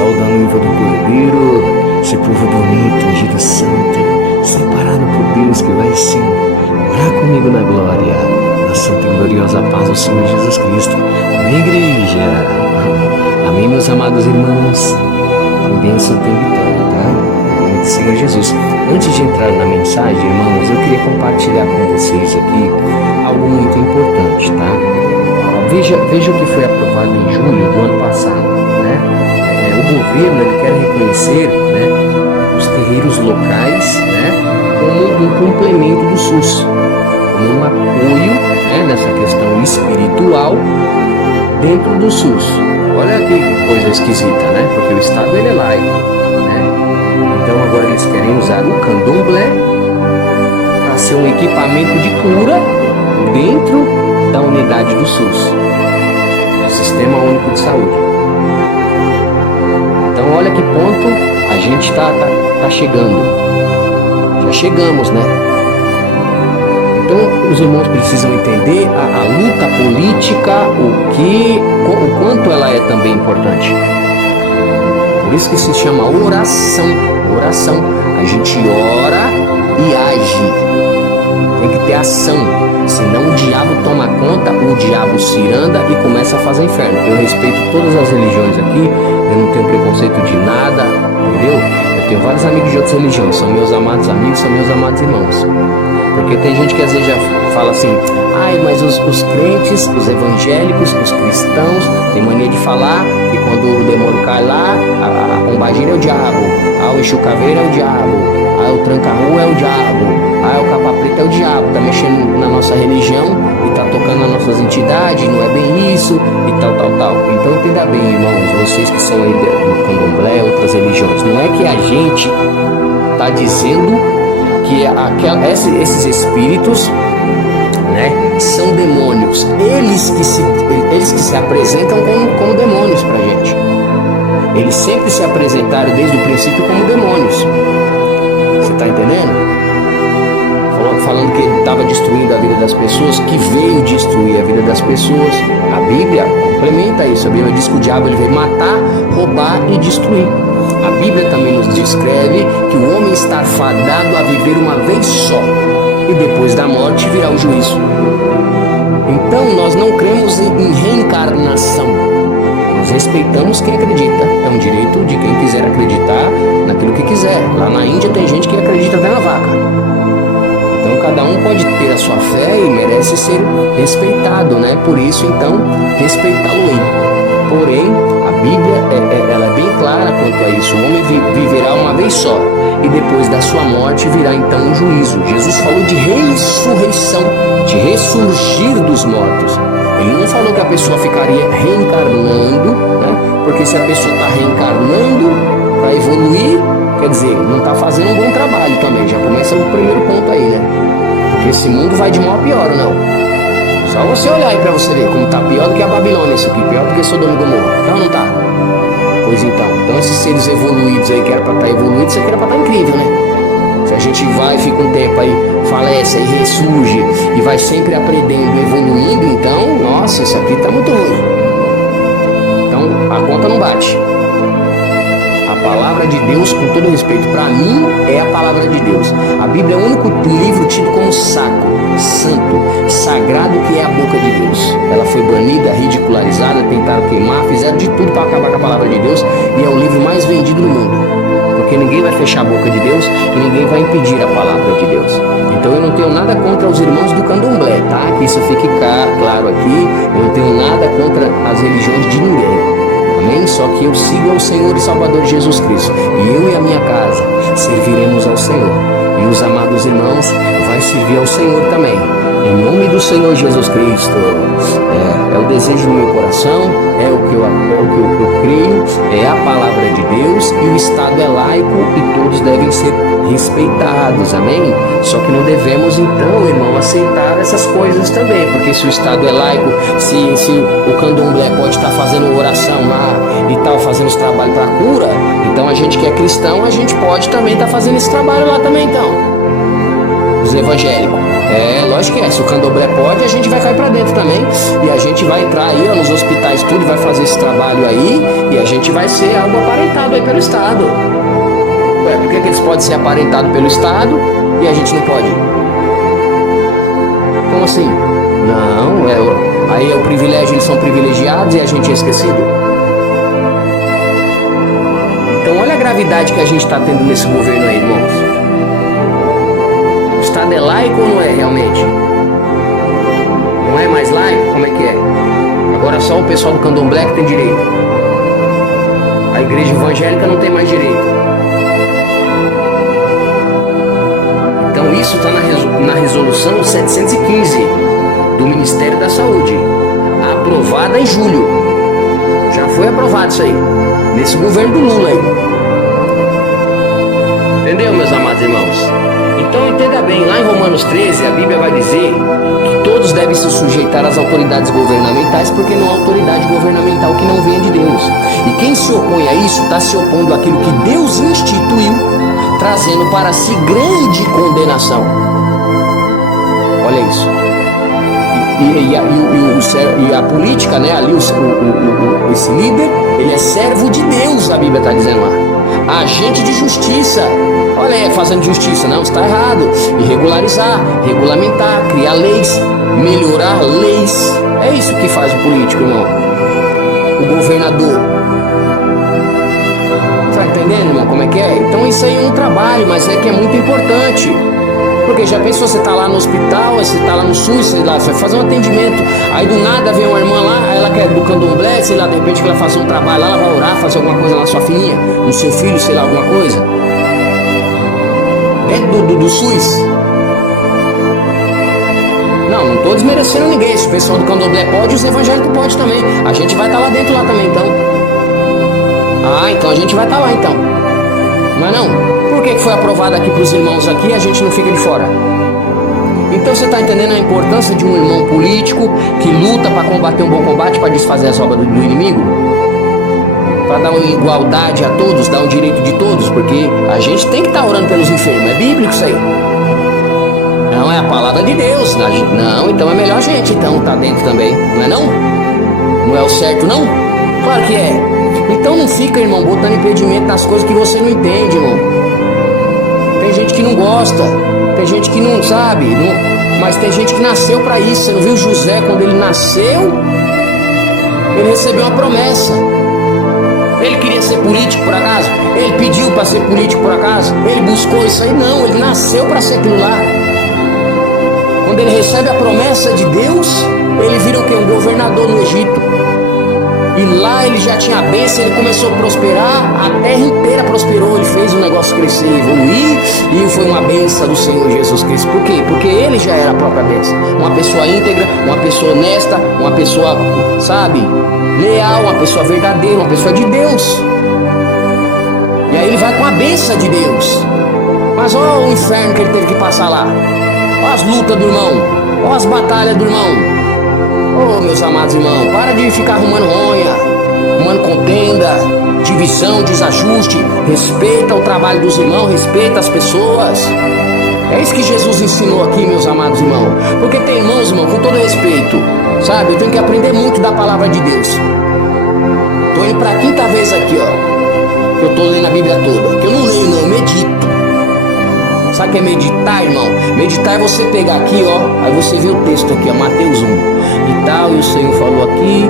saúde a noiva do Cordeiro, esse povo bonito, ungido santo, separado por Deus que vai sim morar comigo na glória, na santa e gloriosa paz do Senhor Jesus Cristo. Amém, igreja? Amém, meus amados irmãos? Tem bênção, tem vitória, tá? Em nome do Senhor Jesus. Antes de entrar na mensagem, irmãos, eu queria compartilhar com vocês aqui algo muito importante, tá? Veja o que foi aprovado em julho do ano passado, né? O governo ele quer reconhecer, né, os terreiros locais, né, como um complemento do SUS, como um apoio, né, nessa questão espiritual dentro do SUS. Olha que coisa esquisita, né? Porque o Estado ele é laico, né? Então agora eles querem usar o candomblé para ser um equipamento de cura dentro da unidade do SUS, o Sistema Único de Saúde. Então olha que ponto a gente tá chegando. Já chegamos, né? Então os irmãos precisam entender a luta política, o quanto ela é também importante. Por isso que se chama oração. Oração. A gente ora e age. Tem que ter ação, senão o diabo toma conta, o diabo se iranda e começa a fazer inferno. Eu respeito todas as religiões aqui, eu não tenho preconceito de nada, entendeu? Eu tenho vários amigos de outras religiões, são meus amados amigos, são meus amados irmãos. Porque tem gente que às vezes já fala assim, ai, mas os crentes, os evangélicos, os cristãos, tem mania de falar que quando o demônio cai lá, a pombagira é o diabo, o Exu Caveira é o diabo, o tranca-rua é o diabo, o capa preta é o diabo, tá mexendo na nossa religião e tá tocando nas nossas entidades, não é bem isso e tal. Então entenda bem, irmãos, vocês que são aí do candomblé, outras religiões, não é que a gente tá dizendo que esses espíritos, né, são demônios, eles que se apresentam como demônios pra gente. Eles sempre se apresentaram desde o princípio como demônios. Você tá entendendo? Falando que ele estava destruindo a vida das pessoas, que veio destruir a vida das pessoas. A Bíblia complementa isso. A Bíblia diz que o diabo ele veio matar, roubar e destruir. A Bíblia também nos descreve que o homem está fadado a viver uma vez só e depois da morte virá o juízo. Então nós não cremos em reencarnação. Nós respeitamos quem acredita. É um direito de quem quiser acreditar naquilo que quiser. Lá na Índia tem gente que acredita até na vaca. Então cada um pode ter a sua fé e merece ser respeitado, né? Por isso, então, respeitá-lo-ei. Porém, a Bíblia ela é bem clara quanto a isso. O homem viverá uma vez só e depois da sua morte virá então o juízo. Jesus falou de ressurreição, de ressurgir dos mortos. Ele não falou que a pessoa ficaria reencarnando, né? Porque se a pessoa está reencarnando para evoluir, quer dizer, não está fazendo um bom trabalho também. Já começa o primeiro ponto aí, né? Porque esse mundo vai de mal a pior, ou não? Só você olhar aí pra você ver como tá pior do que a Babilônia isso aqui. Pior do que Sodoma e Gomorra. Então não tá? Pois então esses seres evoluídos aí que era pra estar evoluídos, isso aqui era pra estar incrível, né? Se a gente vai, fica um tempo aí, falece e ressurge e vai sempre aprendendo, evoluindo, então, nossa, isso aqui tá muito ruim. Então a conta não bate. A palavra de Deus, com todo respeito, para mim é a palavra de Deus. A Bíblia é o único livro tido como sacro, santo, sagrado, que é a boca de Deus. Ela foi banida, ridicularizada, tentaram queimar, fizeram de tudo para acabar com a palavra de Deus e é o livro mais vendido no mundo. Porque ninguém vai fechar a boca de Deus e ninguém vai impedir a palavra de Deus. Então eu não tenho nada contra os irmãos do candomblé, tá? Que isso fique claro aqui. Eu não tenho nada contra as religiões de ninguém. Amém? Só que eu sigo ao Senhor e Salvador Jesus Cristo. E eu e a minha casa serviremos ao Senhor. E os amados irmãos vai servir ao Senhor também. Em nome do Senhor Jesus Cristo. É o desejo do meu coração, é o que eu creio, é a palavra de Deus e o Estado é laico e todos devem ser respeitados, amém? Só que não devemos então, irmão, aceitar essas coisas também, porque se o Estado é laico, se o candomblé pode estar fazendo oração lá e tal, fazendo esse trabalho para cura, então a gente que é cristão, a gente pode também estar fazendo esse trabalho lá também então. Os evangélicos. Lógico que é. Se o candomblé pode, a gente vai cair pra dentro também. E a gente vai entrar aí, ó, nos hospitais, tudo, vai fazer esse trabalho aí. E a gente vai ser algo aparentado aí pelo Estado. Ué, por que eles podem ser aparentados pelo Estado e a gente não pode? Como assim? Não, aí é o privilégio, eles são privilegiados e a gente é esquecido. Então olha a gravidade que a gente está tendo nesse governo aí, irmãos. O Estado é laico ou não é realmente? Não é mais laico? Como é que é? Agora só o pessoal do candomblé que tem direito. A igreja evangélica não tem mais direito. Então isso está na resolução 715 do Ministério da Saúde, aprovada em julho. Já foi aprovado isso aí, nesse governo do Lula aí. Entendeu, meus amados irmãos? Então entenda bem, lá em Romanos 13, a Bíblia vai dizer que todos devem se sujeitar às autoridades governamentais, porque não há autoridade governamental que não venha de Deus. E quem se opõe a isso está se opondo àquilo que Deus instituiu, trazendo para si grande condenação. Olha isso. E a política, né? Ali esse líder, ele é servo de Deus, a Bíblia está dizendo lá. Agente de justiça. Olha aí, fazendo justiça, não, está errado. E regularizar, regulamentar, criar leis, melhorar leis. É isso que faz o político, irmão. O governador. Tá entendendo, irmão, como é que é? Então isso aí é um trabalho, mas é que é muito importante. Porque já pensou, você tá lá no hospital, você tá lá no SUS, sei lá, você vai fazer um atendimento, aí do nada vem uma irmã lá, aí ela quer do candomblé, sei lá, de repente que ela faça um trabalho lá, ela vai orar, fazer alguma coisa na sua filhinha, no seu filho, sei lá, alguma coisa. Dentro do SUS. Não tô desmerecendo ninguém, se o pessoal do candomblé pode, os evangélicos pode também. A gente vai estar lá dentro lá também, então. Ah, então a gente vai estar lá então. Mas não? Por que foi aprovado aqui para os irmãos aqui e a gente não fica de fora? Então você está entendendo a importância de um irmão político que luta para combater um bom combate, para desfazer as obras do inimigo? Para dar uma igualdade a todos, dar um direito de todos, porque a gente tem que estar orando pelos enfermos, é bíblico isso aí. Não é a palavra de Deus, não, então é melhor a gente então estar dentro também, não é não? Não é o certo não? Claro que é. Então não fica, irmão, botando impedimento nas coisas que você não entende, irmão. Tem gente que não gosta, tem gente que não sabe, mas tem gente que nasceu para isso. Você não viu José quando ele nasceu? Ele recebeu uma promessa. Ele queria ser político por acaso? Ele pediu para ser político por acaso? Ele buscou isso aí? Não, ele nasceu para ser aquilo lá. Quando ele recebe a promessa de Deus, ele vira o quê? Um governador no Egito. E lá ele já tinha a bênção, ele começou a prosperar, a terra inteira prosperou, ele fez o negócio crescer, evoluir, e foi uma bênção do Senhor Jesus Cristo. Por quê? Porque ele já era a própria bênção. Uma pessoa íntegra, uma pessoa honesta, uma pessoa, sabe, leal, uma pessoa verdadeira, uma pessoa de Deus. E aí ele vai com a bênção de Deus. Mas olha o inferno que ele teve que passar lá. Olha as lutas do irmão, olha as batalhas do irmão. Oh, meus amados irmãos, para de ficar arrumando ronha, arrumando contenda, divisão, desajuste. Respeita o trabalho dos irmãos, respeita as pessoas. É isso que Jesus ensinou aqui, meus amados irmãos. Porque tem irmãos, irmão, com todo respeito, sabe, eu tenho que aprender muito da palavra de Deus. Tô indo pra quinta vez aqui, ó, que eu tô lendo a Bíblia toda. Que eu não leio não, eu medito. Sabe o que é meditar, irmão? Meditar é você pegar aqui, ó, aí você vê o texto aqui, ó, Mateus 1 e tal, e o Senhor falou aqui,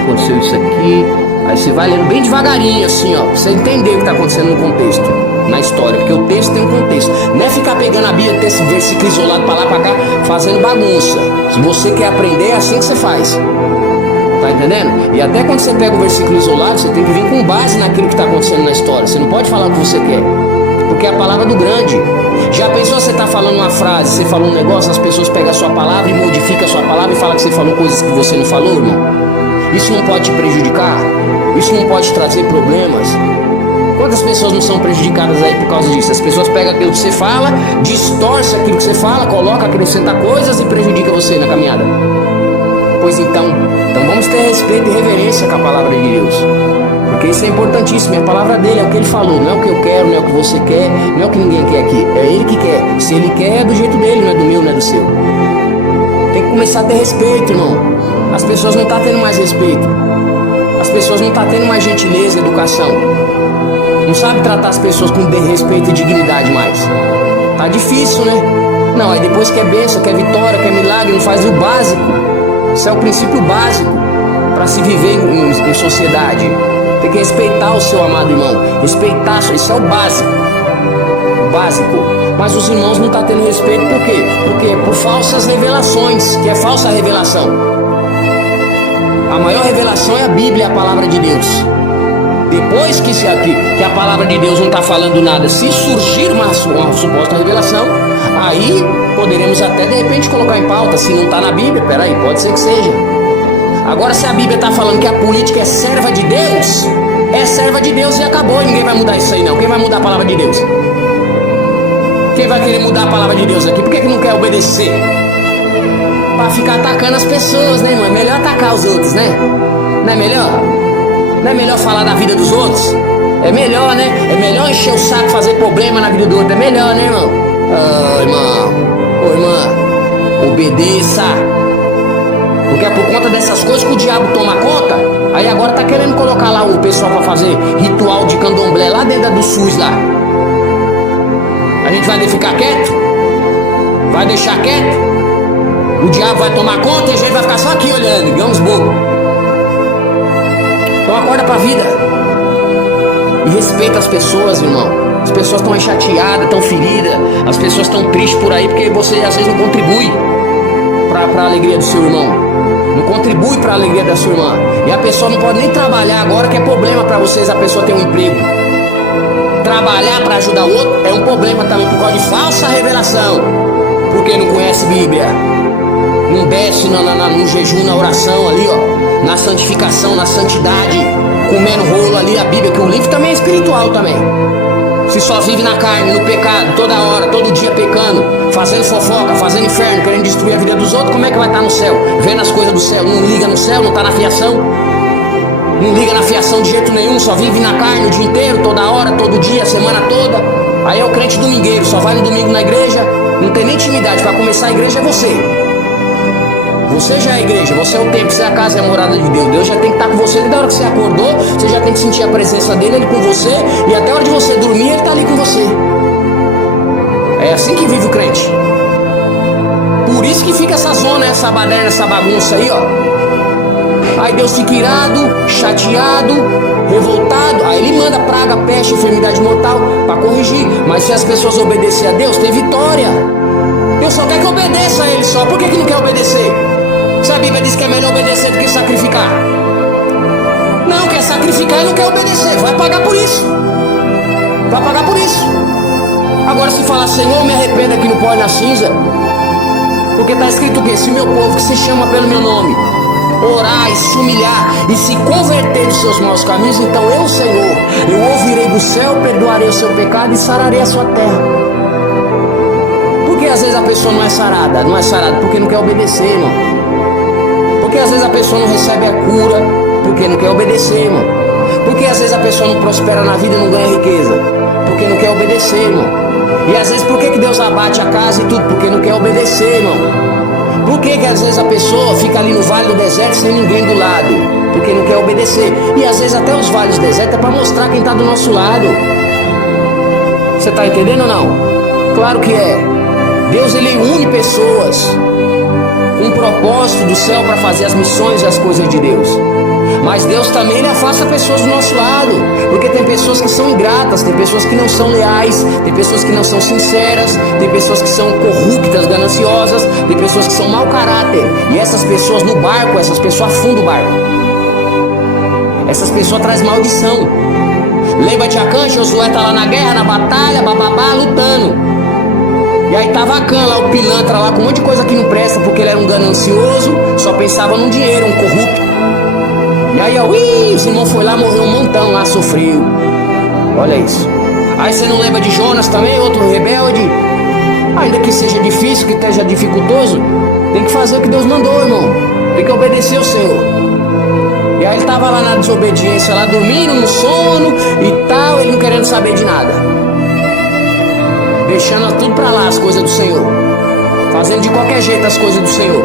aconteceu isso aqui. Aí você vai lendo bem devagarinho, assim, ó, pra você entender o que está acontecendo no contexto, na história, porque o texto tem um contexto. Não é ficar pegando a Bíblia, texto, versículo isolado pra lá, pra cá, fazendo bagunça. Se você quer aprender, é assim que você faz. Tá entendendo? E até quando você pega o versículo isolado, você tem que vir com base naquilo que está acontecendo na história. Você não pode falar o que você quer, porque é a palavra do grande. Já pensou, você tá falando uma frase, você falou um negócio, as pessoas pegam a sua palavra e modificam a sua palavra e falam que você falou coisas que você não falou, irmão? Isso não pode te prejudicar? Isso não pode trazer problemas? Quantas pessoas não são prejudicadas aí por causa disso? As pessoas pegam aquilo que você fala, distorcem aquilo que você fala, coloca, acrescenta coisas e prejudica você na caminhada. Pois então vamos ter respeito e reverência com a palavra de Deus. Porque Isso é importantíssimo, é a palavra dele, é o que ele falou. Não é o que eu quero, não é o que você quer, não é o que ninguém quer aqui. É ele que quer. Se ele quer, é do jeito dele, não é do meu, não é do seu. Tem que começar a ter respeito, irmão. As pessoas não estão tendo mais respeito. As pessoas não estão tendo mais gentileza, educação. Não sabe tratar as pessoas com respeito e dignidade mais. Tá difícil, né? Não, aí depois quer bênção, quer vitória, quer milagre, não faz o básico. Isso é o princípio básico para se viver em sociedade. Tem que respeitar o seu amado irmão. Respeitar, isso é o básico. O básico. Mas os irmãos não estão tendo respeito por quê? Porque por falsas revelações, que é falsa revelação. A maior revelação é a Bíblia, a palavra de Deus. Depois que a palavra de Deus não está falando nada, se surgir uma suposta revelação, aí poderemos até de repente colocar em pauta. Se não está na Bíblia, peraí, pode ser que seja. Agora, se a Bíblia está falando que a política é serva de Deus, é serva de Deus e acabou. E ninguém vai mudar isso aí não. Quem vai mudar a palavra de Deus? Quem vai querer mudar a palavra de Deus aqui? Por que não quer obedecer? Para ficar atacando as pessoas, né, irmão? É melhor atacar os outros, né? Não é melhor? Não é melhor falar da vida dos outros? É melhor, né? É melhor encher o saco, fazer problema na vida do outro. É melhor, né, irmão? Ah, irmão. Ô, irmã, obedeça. Porque é por conta dessas coisas que o diabo toma conta. Aí agora tá querendo colocar lá o pessoal pra fazer ritual de candomblé lá dentro do SUS lá. A gente vai ficar quieto? Vai deixar quieto? O diabo vai tomar conta e a gente vai ficar só aqui olhando, igual uns bobos. Então acorda pra vida. E respeita as pessoas, irmão. As pessoas estão chateadas, estão feridas. As pessoas estão tristes por aí porque você às vezes não contribui para a alegria do seu irmão. Não contribui para a alegria da sua irmã. E a pessoa não pode nem trabalhar agora, que é problema para vocês a pessoa ter um emprego. Trabalhar para ajudar o outro é um problema também por causa de falsa revelação. Porque não conhece Bíblia. Não desce no jejum, na oração ali, ó. Na santificação, na santidade. Comendo rolo ali, a Bíblia, que o livro também é espiritual também. Se só vive na carne, no pecado, toda hora, todo dia pecando, fazendo fofoca, fazendo inferno, querendo destruir a vida dos outros, como é que vai estar no céu? Vendo as coisas do céu, não liga no céu, não está na fiação? Não liga na fiação de jeito nenhum, só vive na carne o dia inteiro, toda hora, todo dia, a semana toda. Aí é o crente domingueiro, só vai no domingo na igreja, não tem nem intimidade, para começar a igreja é você. Você já é a igreja, você é o templo, você é a casa, é a morada de Deus. Deus já tem que estar com você desde a hora que você acordou. Você já tem que sentir a presença dele, ele com você. E até a hora de você dormir, ele está ali com você. É assim que vive o crente. Por isso que fica essa zona, essa baderna, essa bagunça aí, ó. Aí Deus fica irado, chateado, revoltado. Aí ele manda praga, peste, enfermidade mortal para corrigir. Mas se as pessoas obedecerem a Deus, tem vitória. Deus só quer que obedeça a ele só. Por que não quer obedecer? Se a Bíblia diz que é melhor obedecer do que sacrificar. Não, quer sacrificar e não quer obedecer. Vai pagar por isso. Vai pagar por isso. Agora se falar, Senhor, me arrependa aqui no pó e na cinza. Porque está escrito o quê? Se o meu povo que se chama pelo meu nome orar e se humilhar e se converter dos seus maus caminhos, então eu, Senhor, eu ouvirei do céu, perdoarei o seu pecado e sararei a sua terra. Por que às vezes a pessoa não é sarada? Não é sarada porque não quer obedecer, irmão. Porque às vezes a pessoa não recebe a cura porque não quer obedecer, irmão. Porque às vezes a pessoa não prospera na vida e não ganha riqueza porque não quer obedecer, irmão. E às vezes por que Deus abate a casa e tudo? Porque não quer obedecer, irmão. Por que às vezes a pessoa fica ali no vale do deserto sem ninguém do lado? Porque não quer obedecer. E às vezes até os vales do deserto é para mostrar quem está do nosso lado. Você está entendendo ou não? Claro que é. Deus, ele une pessoas com um propósito do céu para fazer as missões e as coisas de Deus. Mas Deus também, ele afasta pessoas do nosso lado. Porque tem pessoas que são ingratas, tem pessoas que não são leais, tem pessoas que não são sinceras, tem pessoas que são corruptas, gananciosas, tem pessoas que são mau caráter. E essas pessoas no barco, essas pessoas afundam o barco. Essas pessoas trazem maldição. Lembra de Acã? Josué tá lá na guerra, na batalha, bababá, lutando. E aí tava Acã lá, o pilantra lá, com um monte de coisa que não presta, porque ele era um ganancioso, só pensava no dinheiro, um corrupto. E aí, os irmãos foi lá, morreu um montão lá, sofreu. Olha isso. Aí você não lembra de Jonas também, outro rebelde? Ainda que seja difícil, que esteja dificultoso, tem que fazer o que Deus mandou, irmão. Tem que obedecer ao Senhor. E aí ele estava lá na desobediência, lá dormindo no sono e tal, ele não querendo saber de nada, deixando tudo para lá as coisas do Senhor, fazendo de qualquer jeito as coisas do Senhor.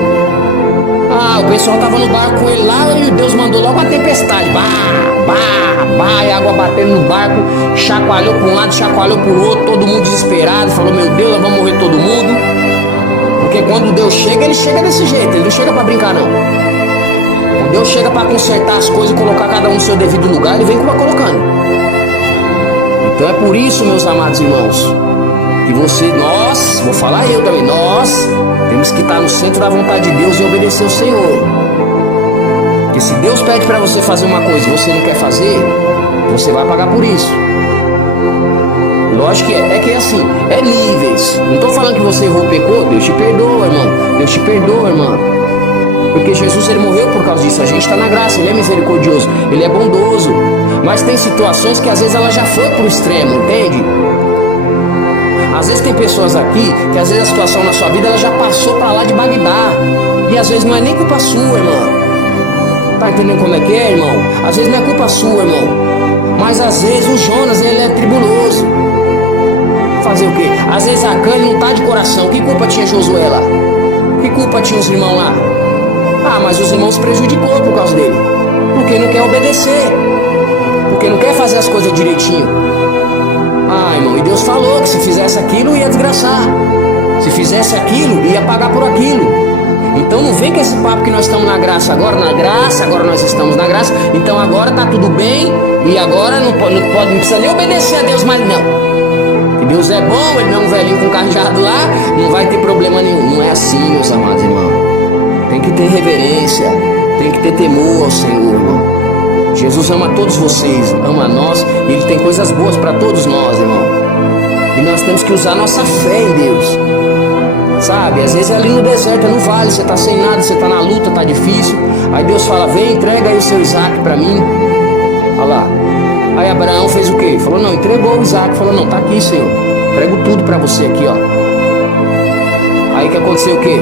O pessoal estava no barco com ele lá e Deus mandou logo uma tempestade, e a água batendo no barco, chacoalhou para um lado, chacoalhou para o outro, todo mundo desesperado, falou: meu Deus, nós vamos morrer todo mundo. Porque quando Deus chega, ele chega desse jeito, ele não chega para brincar não. Quando Deus chega para consertar as coisas e colocar cada um no seu devido lugar, ele vem colocando. Então é por isso, meus amados irmãos, que nós, vou falar eu também, nós temos que estar no centro da vontade de Deus e obedecer ao Senhor. Porque se Deus pede para você fazer uma coisa e você não quer fazer, você vai pagar por isso. Lógico que é assim, é níveis. Não estou falando que você errou, pecou, Deus te perdoa, irmão. Deus te perdoa, irmão. Porque Jesus, ele morreu por causa disso. A gente está na graça, ele é misericordioso, ele é bondoso. Mas tem situações que às vezes ela já foi pro extremo, entende? Às vezes tem pessoas aqui que às vezes a situação na sua vida ela já passou para lá de Bagdá. E às vezes não é nem culpa sua, irmão. Tá entendendo como é que é, irmão? Às vezes não é culpa sua, irmão. Mas às vezes o Jonas, ele é tribuloso. Fazer o quê? Às vezes a Acã não tá de coração. Que culpa tinha Josué lá? Que culpa tinha os irmãos lá? Mas os irmãos se prejudicou por causa dele. Porque não quer obedecer. Porque não quer fazer as coisas direitinho. Irmão, e Deus falou que se fizesse aquilo ia desgraçar. Se fizesse aquilo, ia pagar por aquilo. Então não vem com esse papo que nós estamos na graça, agora nós estamos na graça, então agora tá tudo bem, e agora não precisa nem obedecer a Deus mais não. E Deus é bom, ele não é um velhinho com cajado lá, não vai ter problema nenhum. Não é assim, meus amados irmãos. Tem que ter reverência, tem que ter temor ao Senhor, irmão. Jesus ama todos vocês, ama nós, e ele tem coisas boas para todos nós, irmão. E nós temos que usar nossa fé em Deus. Sabe, às vezes é ali no deserto, é no vale, você tá sem nada, você tá na luta, tá difícil. Aí Deus fala: vem, entrega aí o seu Isaac para mim. Olha lá. Aí Abraão fez o quê? Falou: não, entregou o Isaac. Falou: não, tá aqui, Senhor, entrego tudo para você aqui, ó. Aí que aconteceu o quê?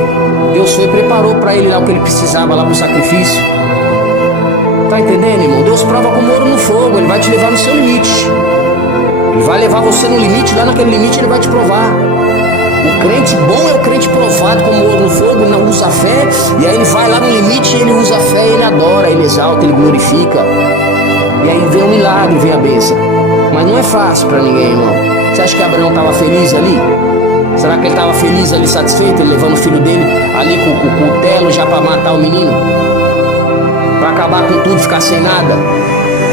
Deus foi e preparou para ele lá o que ele precisava lá pro sacrifício. Tá entendendo, irmão? Deus prova como ouro no fogo, ele vai te levar no seu limite. Ele vai levar você no limite, lá naquele limite ele vai te provar. O crente bom é o crente provado como ouro no fogo, não usa a fé, e aí ele vai lá no limite, ele usa a fé, ele adora, ele exalta, ele glorifica. E aí vem o milagre, vem a bênção. Mas não é fácil para ninguém, irmão. Você acha que Abraão estava feliz ali? Será que ele estava feliz ali, satisfeito, ele levando o filho dele ali com o cutelo já para matar o menino? Para acabar com tudo, ficar sem nada?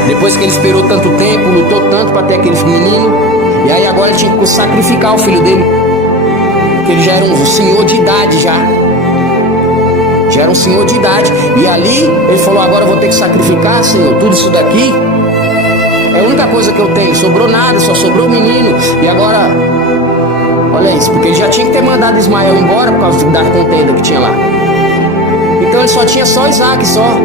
Depois que ele esperou tanto tempo, lutou tanto para ter aquele menino, e aí agora ele tinha que sacrificar o filho dele. Que ele já era um senhor de idade já era um senhor de idade, e ali ele falou: agora eu vou ter que sacrificar, Senhor, tudo isso daqui é a única coisa que eu tenho, sobrou nada, só sobrou o menino. E agora, olha isso, porque ele já tinha que ter mandado Ismael embora por causa da contenda que tinha lá. Então ele só tinha só Isaac, só.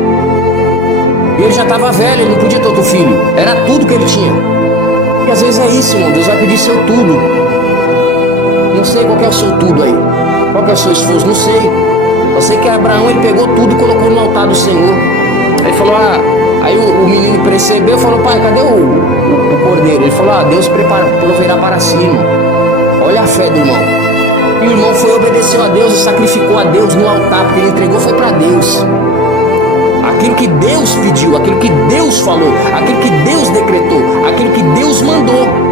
E ele já estava velho, ele não podia ter outro filho, era tudo que ele tinha. E às vezes é isso, irmão, Deus vai pedir seu tudo. Não sei qual que é o seu tudo aí, qual que é o seu esforço, não sei. Eu sei que Abraão, ele pegou tudo e colocou no altar do Senhor. Aí falou: aí o menino percebeu, falou: pai, cadê o cordeiro? Ele falou: Deus proverá para si, irmão. Olha a fé do irmão. E o irmão foi, obedeceu a Deus e sacrificou a Deus no altar, porque ele entregou foi para Deus. Aquilo que Deus pediu, aquilo que Deus falou, aquilo que Deus decretou, aquilo que Deus mandou.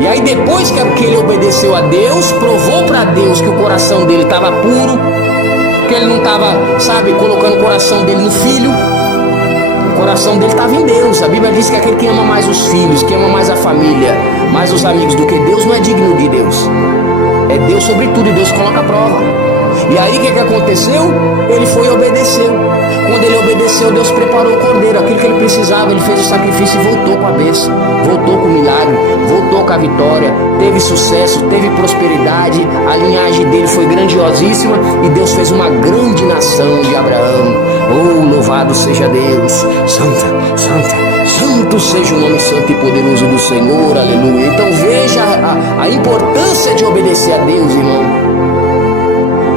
E aí depois que ele obedeceu a Deus, provou para Deus que o coração dele estava puro, que ele não estava, sabe, colocando o coração dele no filho. O coração dele estava em Deus. A Bíblia diz que aquele que ama mais os filhos, que ama mais a família, mais os amigos do que Deus, não é digno de Deus. É Deus sobre tudo, e Deus coloca a prova. E aí o que aconteceu? Ele foi e obedeceu. Quando ele obedeceu, Deus preparou o cordeiro, aquilo que ele precisava. Ele fez o sacrifício e voltou com a bênção, voltou com o milagre, voltou com a vitória. Teve sucesso, teve prosperidade. A linhagem dele foi grandiosíssima, e Deus fez uma grande nação de Abraão. Oh, louvado seja Deus! Santo seja o nome santo e poderoso do Senhor, aleluia. Então veja a importância de obedecer a Deus, irmão.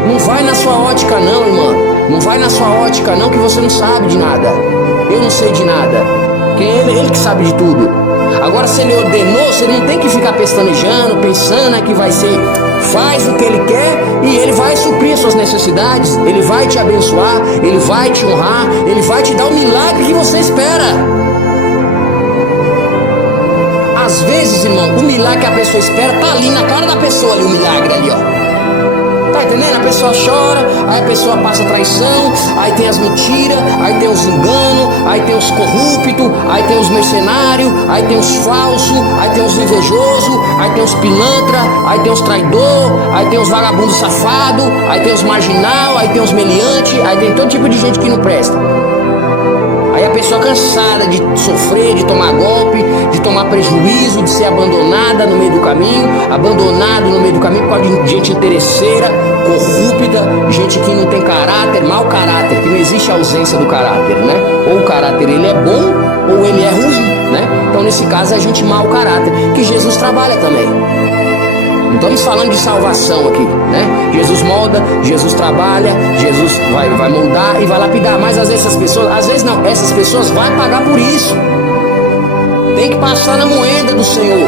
Não vai na sua ótica não, irmão. Não vai na sua ótica não, que você não sabe de nada. eu não sei de nada. Porque ele que sabe de tudo. Agora, se ele ordenou, você não tem que ficar pestanejando, pensando que vai ser. Faz o que ele quer e ele vai suprir as suas necessidades. Ele vai te abençoar, ele vai te honrar, ele vai te dar o milagre que você espera. Às vezes, irmão, o milagre que a pessoa espera tá ali na cara da pessoa, ali, o milagre ali, ó. Tá entendendo? A pessoa chora, aí a pessoa passa traição, aí tem as mentiras, aí tem os enganos, aí tem os corruptos, aí tem os mercenários, aí tem os falsos, aí tem os invejosos, aí tem os pilantra, aí tem os traidor, aí tem os vagabundos safados, aí tem os marginal, aí tem os meliantes, aí tem todo tipo de gente que não presta. Aí a pessoa cansada de sofrer, de tomar golpe, de tomar prejuízo, de ser abandonada no meio do caminho, abandonado no meio do caminho por causa de gente interesseira, corrupta, gente que não tem caráter, mau caráter, que não existe ausência do caráter, né? Ou o caráter ele é bom ou ele é ruim, né? Então nesse caso é gente mau caráter, que Jesus trabalha também. Não estamos falando de salvação aqui, né? Jesus molda, Jesus trabalha, Jesus vai moldar e vai lapidar. Mas às vezes essas pessoas vão pagar por isso. Tem que passar na moeda do Senhor.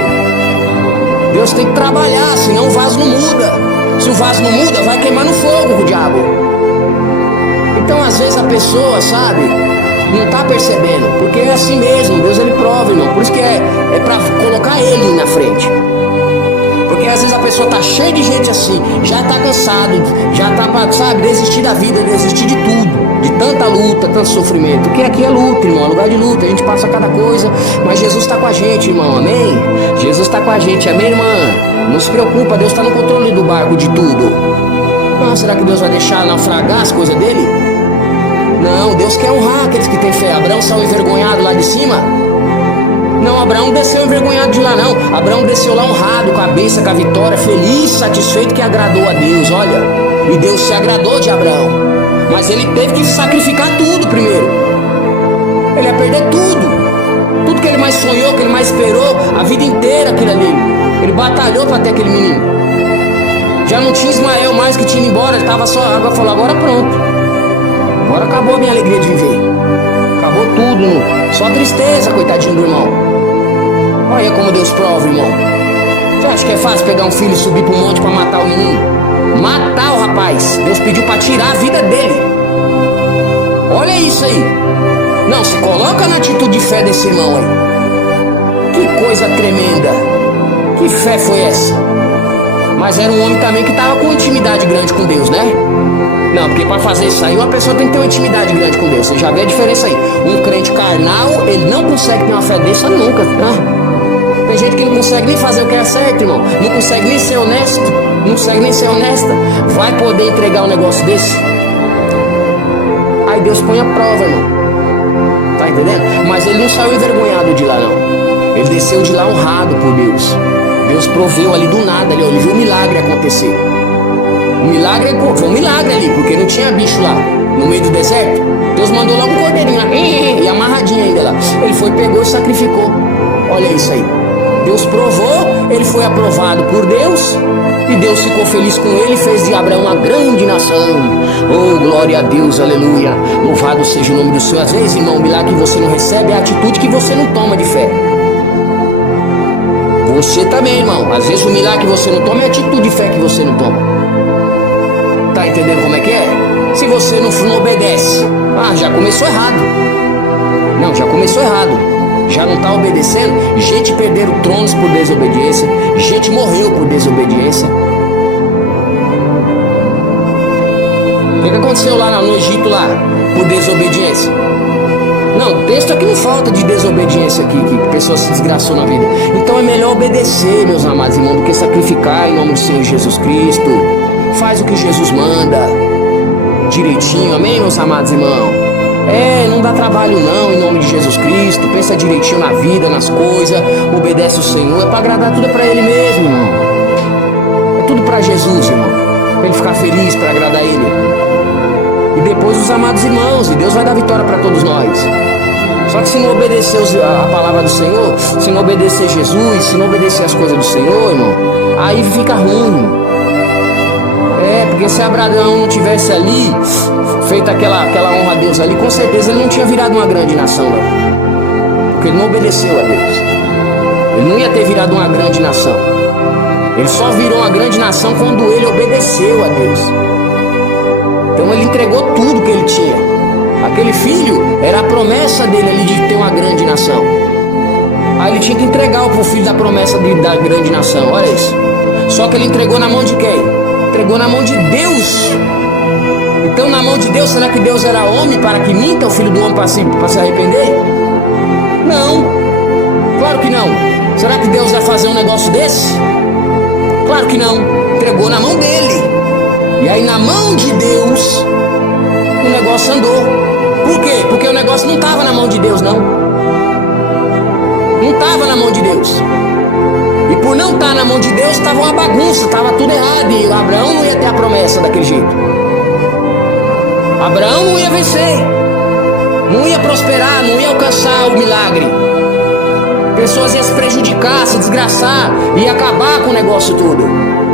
Deus tem que trabalhar, senão o vaso não muda. Se o vaso não muda, vai queimar no fogo com o diabo. Então às vezes a pessoa, sabe, não está percebendo, porque é assim mesmo. Deus ele prova, irmão. Por isso que é para colocar ele na frente. Porque às vezes a pessoa tá cheia de gente assim, já tá cansado, já tá pra, sabe, desistir da vida, desistir de tudo, de tanta luta, tanto sofrimento. Porque aqui é luta, irmão, é lugar de luta, a gente passa cada coisa, mas Jesus tá com a gente, irmão, amém? Jesus tá com a gente, amém, irmã? Não se preocupa, Deus tá no controle do barco de tudo. Não, será que Deus vai deixar naufragar as coisas dele? Não, Deus quer honrar aqueles que têm fé. Abraão saiu envergonhado lá de cima? Não, Abraão desceu envergonhado de lá não. Abraão desceu lá honrado, com a bênção, com a vitória, feliz, satisfeito, que agradou a Deus, olha. E Deus se agradou de Abraão. Mas ele teve que sacrificar tudo primeiro. Ele ia perder tudo. Tudo que ele mais sonhou, que ele mais esperou, a vida inteira aquilo ali. Ele batalhou para ter aquele menino. Já não tinha Ismael mais que tinha ido embora, ele estava só água, falou, agora pronto. Agora acabou a minha alegria de viver. Acabou tudo, só tristeza, coitadinho do irmão. Olha como Deus prova, irmão. Você acha que é fácil pegar um filho e subir para um monte para matar o menino? Matar o rapaz. Deus pediu para tirar a vida dele. Olha isso aí. Não, se coloca na atitude de fé desse irmão aí. Que coisa tremenda. Que fé foi essa? Mas era um homem também que estava com intimidade grande com Deus, né? Não, porque para fazer isso aí uma pessoa tem que ter uma intimidade grande com Deus. Você já vê a diferença aí. Um crente carnal, ele não consegue ter uma fé dessa nunca, né? Tem gente que não consegue nem fazer o que é certo, irmão. Não consegue nem ser honesto. Não consegue nem ser honesta. Vai poder entregar um negócio desse? Aí Deus põe a prova, irmão. Tá entendendo? Mas ele não saiu envergonhado de lá, não. Ele desceu de lá honrado por Deus. Deus proveu ali do nada, ele viu o milagre acontecer. O milagre foi um milagre ali, porque não tinha bicho lá, no meio do deserto. Deus mandou logo um cordeirinho lá, e amarradinho ainda lá. Ele foi, pegou e sacrificou. Olha isso aí. Deus provou, ele foi aprovado por Deus, e Deus ficou feliz com ele e fez de Abraão uma grande nação. Oh, glória a Deus, aleluia. Louvado seja o nome do Senhor. Às vezes, irmão, o milagre que você não recebe é a atitude que você não toma de fé. Você também, irmão. Às vezes o milagre que você não toma é a atitude de fé que você não toma. Tá entendendo como é que é? Se você não obedece, já começou errado. Não, já começou errado. Já não está obedecendo. Gente perderam tronos por desobediência. Gente morreu por desobediência. O que aconteceu lá no Egito lá por desobediência? Não, o texto aqui não falta de desobediência aqui, que a pessoa se desgraçou na vida. Então é melhor obedecer, meus amados irmãos, do que sacrificar em nome do Senhor Jesus Cristo. Faz o que Jesus manda direitinho, amém, meus amados irmãos? Não dá trabalho não, em nome de Jesus Cristo. Pensa direitinho na vida, nas coisas, obedece o Senhor. É para agradar, tudo para Ele mesmo, irmão. É tudo para Jesus, irmão, para Ele ficar feliz, para agradar Ele. E depois os amados irmãos, e Deus vai dar vitória para todos nós. Só que se não obedecer a palavra do Senhor, se não obedecer Jesus, se não obedecer as coisas do Senhor, irmão, aí fica ruim. Porque se Abraão não tivesse ali, feito aquela honra a Deus ali, com certeza ele não tinha virado uma grande nação, não. Porque ele não obedeceu a Deus. Ele não ia ter virado uma grande nação. Ele só virou uma grande nação quando ele obedeceu a Deus. Então ele entregou tudo que ele tinha. Aquele filho era a promessa dele ali de ter uma grande nação. Aí ele tinha que entregar o filho da promessa da grande nação. Olha isso. Só que ele entregou na mão de quem? Entregou na mão de Deus. Então na mão de Deus, será que Deus era homem para que minta o filho do homem para se arrepender? Não. Claro que não. Será que Deus vai fazer um negócio desse? Claro que não. Entregou na mão dele. E aí na mão de Deus o negócio andou. Por quê? Porque o negócio não estava na mão de Deus, não. Não estava na mão de Deus. E por não estar na mão de Deus, estava uma bagunça, estava tudo errado. E Abraão não ia ter a promessa daquele jeito. Abraão não ia vencer, não ia prosperar, não ia alcançar o milagre. Pessoas iam se prejudicar, se desgraçar, ia acabar com o negócio todo.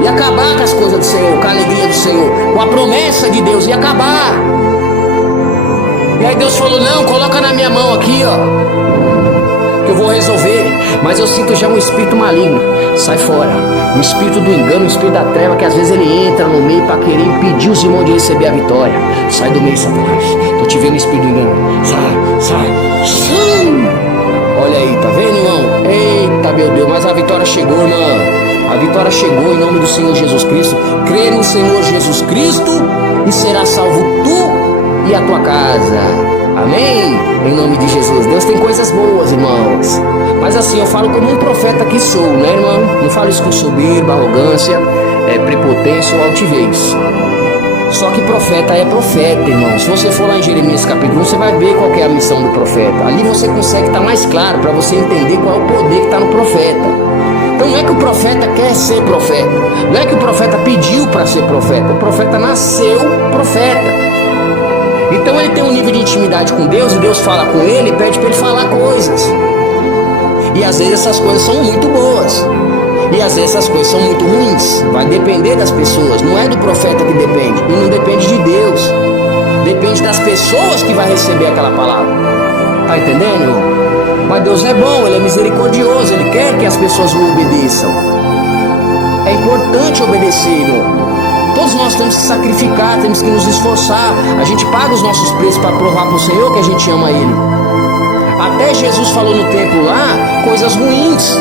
Ia acabar com as coisas do Senhor, com a alegria do Senhor, com a promessa de Deus, ia acabar. E aí Deus falou, não, coloca na minha mão aqui, ó, que eu vou resolver. Mas eu sinto já um espírito maligno. Sai fora. O espírito do engano, o espírito da treva, que às vezes ele entra no meio para querer impedir os irmãos de receber a vitória. Sai do meio, Satanás. Tô te vendo, espírito do engano. Sai. Olha aí, tá vendo, irmão? Eita, meu Deus, mas a vitória chegou, irmão. A vitória chegou em nome do Senhor Jesus Cristo. Crê no Senhor Jesus Cristo e será salvo tu e a tua casa. Amém? Em nome de Jesus. Deus tem coisas boas, irmãos. Mas assim, eu falo como um profeta que sou, né, irmão? Não falo isso com soberba, arrogância, prepotência ou altivez. Só que profeta é profeta, irmão. Se você for lá em Jeremias capítulo 1, você vai ver qual que é a missão do profeta. Ali você consegue estar mais claro para você entender qual é o poder que está no profeta. Então não é que o profeta quer ser profeta. Não é que o profeta pediu para ser profeta. O profeta nasceu profeta. Então ele tem um nível de intimidade com Deus e Deus fala com ele e pede para ele falar coisas. E às vezes essas coisas são muito boas. E às vezes essas coisas são muito ruins. Vai depender das pessoas. Não é do profeta que depende. E não depende de Deus. Depende das pessoas que vai receber aquela palavra. Tá entendendo, irmão? Mas Deus é bom, Ele é misericordioso. Ele quer que as pessoas o obedeçam. É importante obedecer, irmão. Todos nós temos que sacrificar, temos que nos esforçar. A gente paga os nossos preços para provar para o Senhor que a gente ama Ele. Até Jesus falou no templo lá coisas ruins.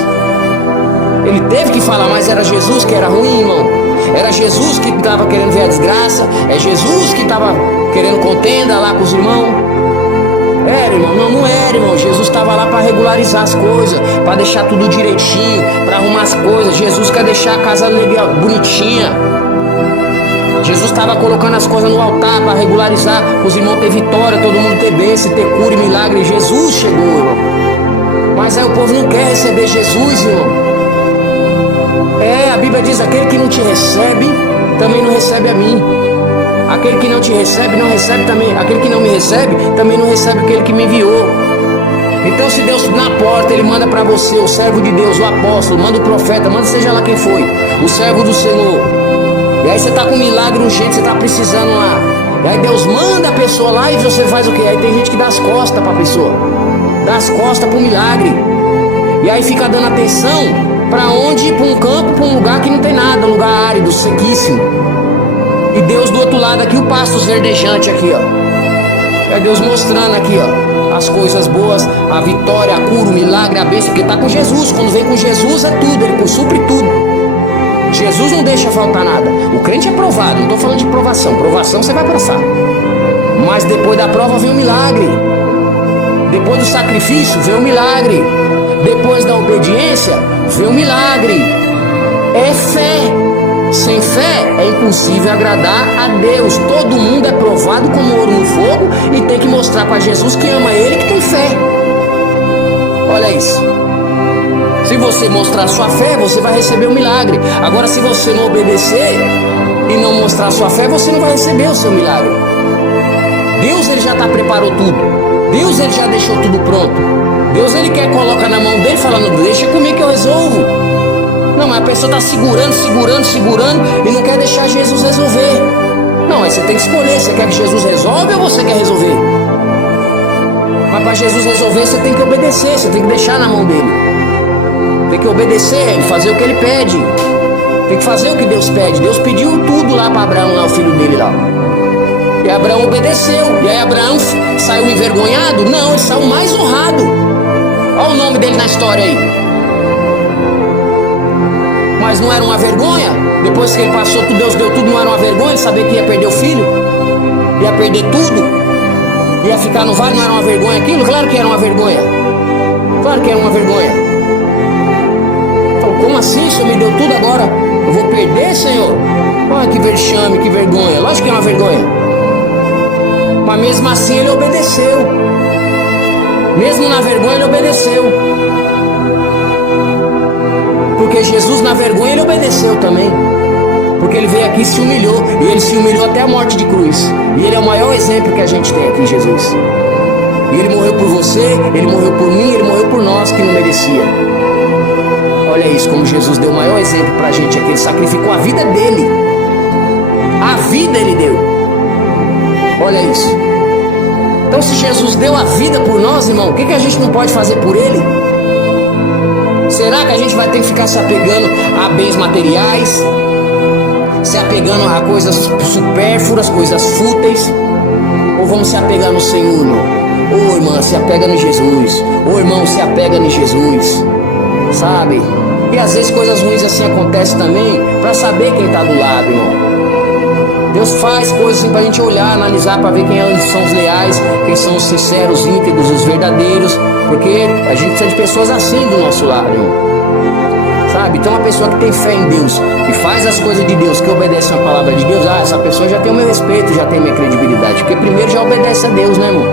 Ele teve que falar, mas era Jesus que era ruim, irmão. Era Jesus que estava querendo ver a desgraça. É Jesus que estava querendo contenda lá com os irmãos. Era, irmão? Não era, irmão. Jesus estava lá para regularizar as coisas, para deixar tudo direitinho, para arrumar as coisas. Jesus quer deixar a casa legal, bonitinha. Jesus estava colocando as coisas no altar para regularizar, para os irmãos ter vitória, todo mundo ter bênção, ter cura e milagre. Jesus chegou, irmão. Mas aí o povo não quer receber Jesus, irmão. A Bíblia diz, aquele que não te recebe, também não recebe a mim. Aquele que não te recebe, não recebe também. Aquele que não me recebe, também não recebe aquele que me enviou. Então se Deus na porta, Ele manda para você, o servo de Deus, o apóstolo, manda o profeta, manda seja lá quem foi, o servo do Senhor. E aí você está com um milagre urgente, você está precisando lá. E aí Deus manda a pessoa lá e você faz o quê? Aí tem gente que dá as costas para a pessoa. Dá as costas para o milagre. E aí fica dando atenção para onde? Para um campo, para um lugar que não tem nada, um lugar árido, sequíssimo. E Deus do outro lado aqui, o pasto verdejante aqui, ó. É Deus mostrando aqui, ó, as coisas boas, a vitória, a cura, o milagre, a bênção, porque está com Jesus. Quando vem com Jesus é tudo, Ele supre tudo. Jesus não deixa faltar nada. O crente é provado, não estou falando de provação. Provação você vai passar. Mas depois da prova vem o milagre. Depois do sacrifício vem o milagre. Depois da obediência vem o milagre. É fé. Sem fé é impossível agradar a Deus. Todo mundo é provado como ouro no fogo e tem que mostrar para Jesus que ama Ele, que tem fé. Olha isso. Se você mostrar sua fé, você vai receber o milagre. Agora, se você não obedecer e não mostrar sua fé, você não vai receber o seu milagre. Deus, Ele já preparou tudo. Deus, Ele já deixou tudo pronto. Deus, Ele quer colocar na mão dele falando, deixa comigo que eu resolvo. Não, mas a pessoa está segurando e não quer deixar Jesus resolver. Não, aí você tem que escolher, você quer que Jesus resolve ou você quer resolver? Mas para Jesus resolver você tem que obedecer, você tem que deixar na mão dele. Tem que obedecer ele, fazer o que ele pede. Tem que fazer o que Deus pede. Deus pediu tudo lá para Abraão, lá, o filho dele lá. E Abraão obedeceu. E aí Abraão saiu envergonhado? Não, ele saiu mais honrado. Olha o nome dele na história aí. Mas não era uma vergonha? Depois que ele passou, Deus deu tudo, não era uma vergonha? Ele sabia que ia perder o filho? Ia perder tudo? Ia ficar no vale, não era uma vergonha aquilo? Claro que era uma vergonha. Claro que era uma vergonha. Então, como assim? O Senhor me deu tudo agora? Eu vou perder, Senhor? Olha que vexame, que vergonha. Lógico que é uma vergonha. Mas mesmo assim ele obedeceu. Mesmo na vergonha ele obedeceu. Porque Jesus na vergonha ele obedeceu também. Porque ele veio aqui e se humilhou. E ele se humilhou até a morte de cruz. E ele é o maior exemplo que a gente tem aqui, Jesus. E ele morreu por você, ele morreu por mim, ele morreu por nós que não merecia. Olha isso, como Jesus deu o maior exemplo pra gente aqui. Ele sacrificou a vida dele. A vida ele deu. Olha isso. Então se Jesus deu a vida por nós, irmão, o que a gente não pode fazer por ele? Será que a gente vai ter que ficar se apegando a bens materiais? Se apegando a coisas supérfluas, coisas fúteis? Ou vamos se apegar no Senhor, irmão? Ô irmã, se apega no Jesus. Ô irmão, se apega em Jesus. Sabe? E às vezes coisas ruins assim acontecem também para saber quem está do lado, irmão. Deus faz coisas assim para a gente olhar, analisar, para ver quem são os leais, quem são os sinceros, íntegros, os verdadeiros. Porque a gente precisa de pessoas assim do nosso lado, irmão. Sabe? Então uma pessoa que tem fé em Deus, que faz as coisas de Deus, que obedece a palavra de Deus, essa pessoa já tem o meu respeito, já tem a minha credibilidade. Porque primeiro já obedece a Deus, né, irmão?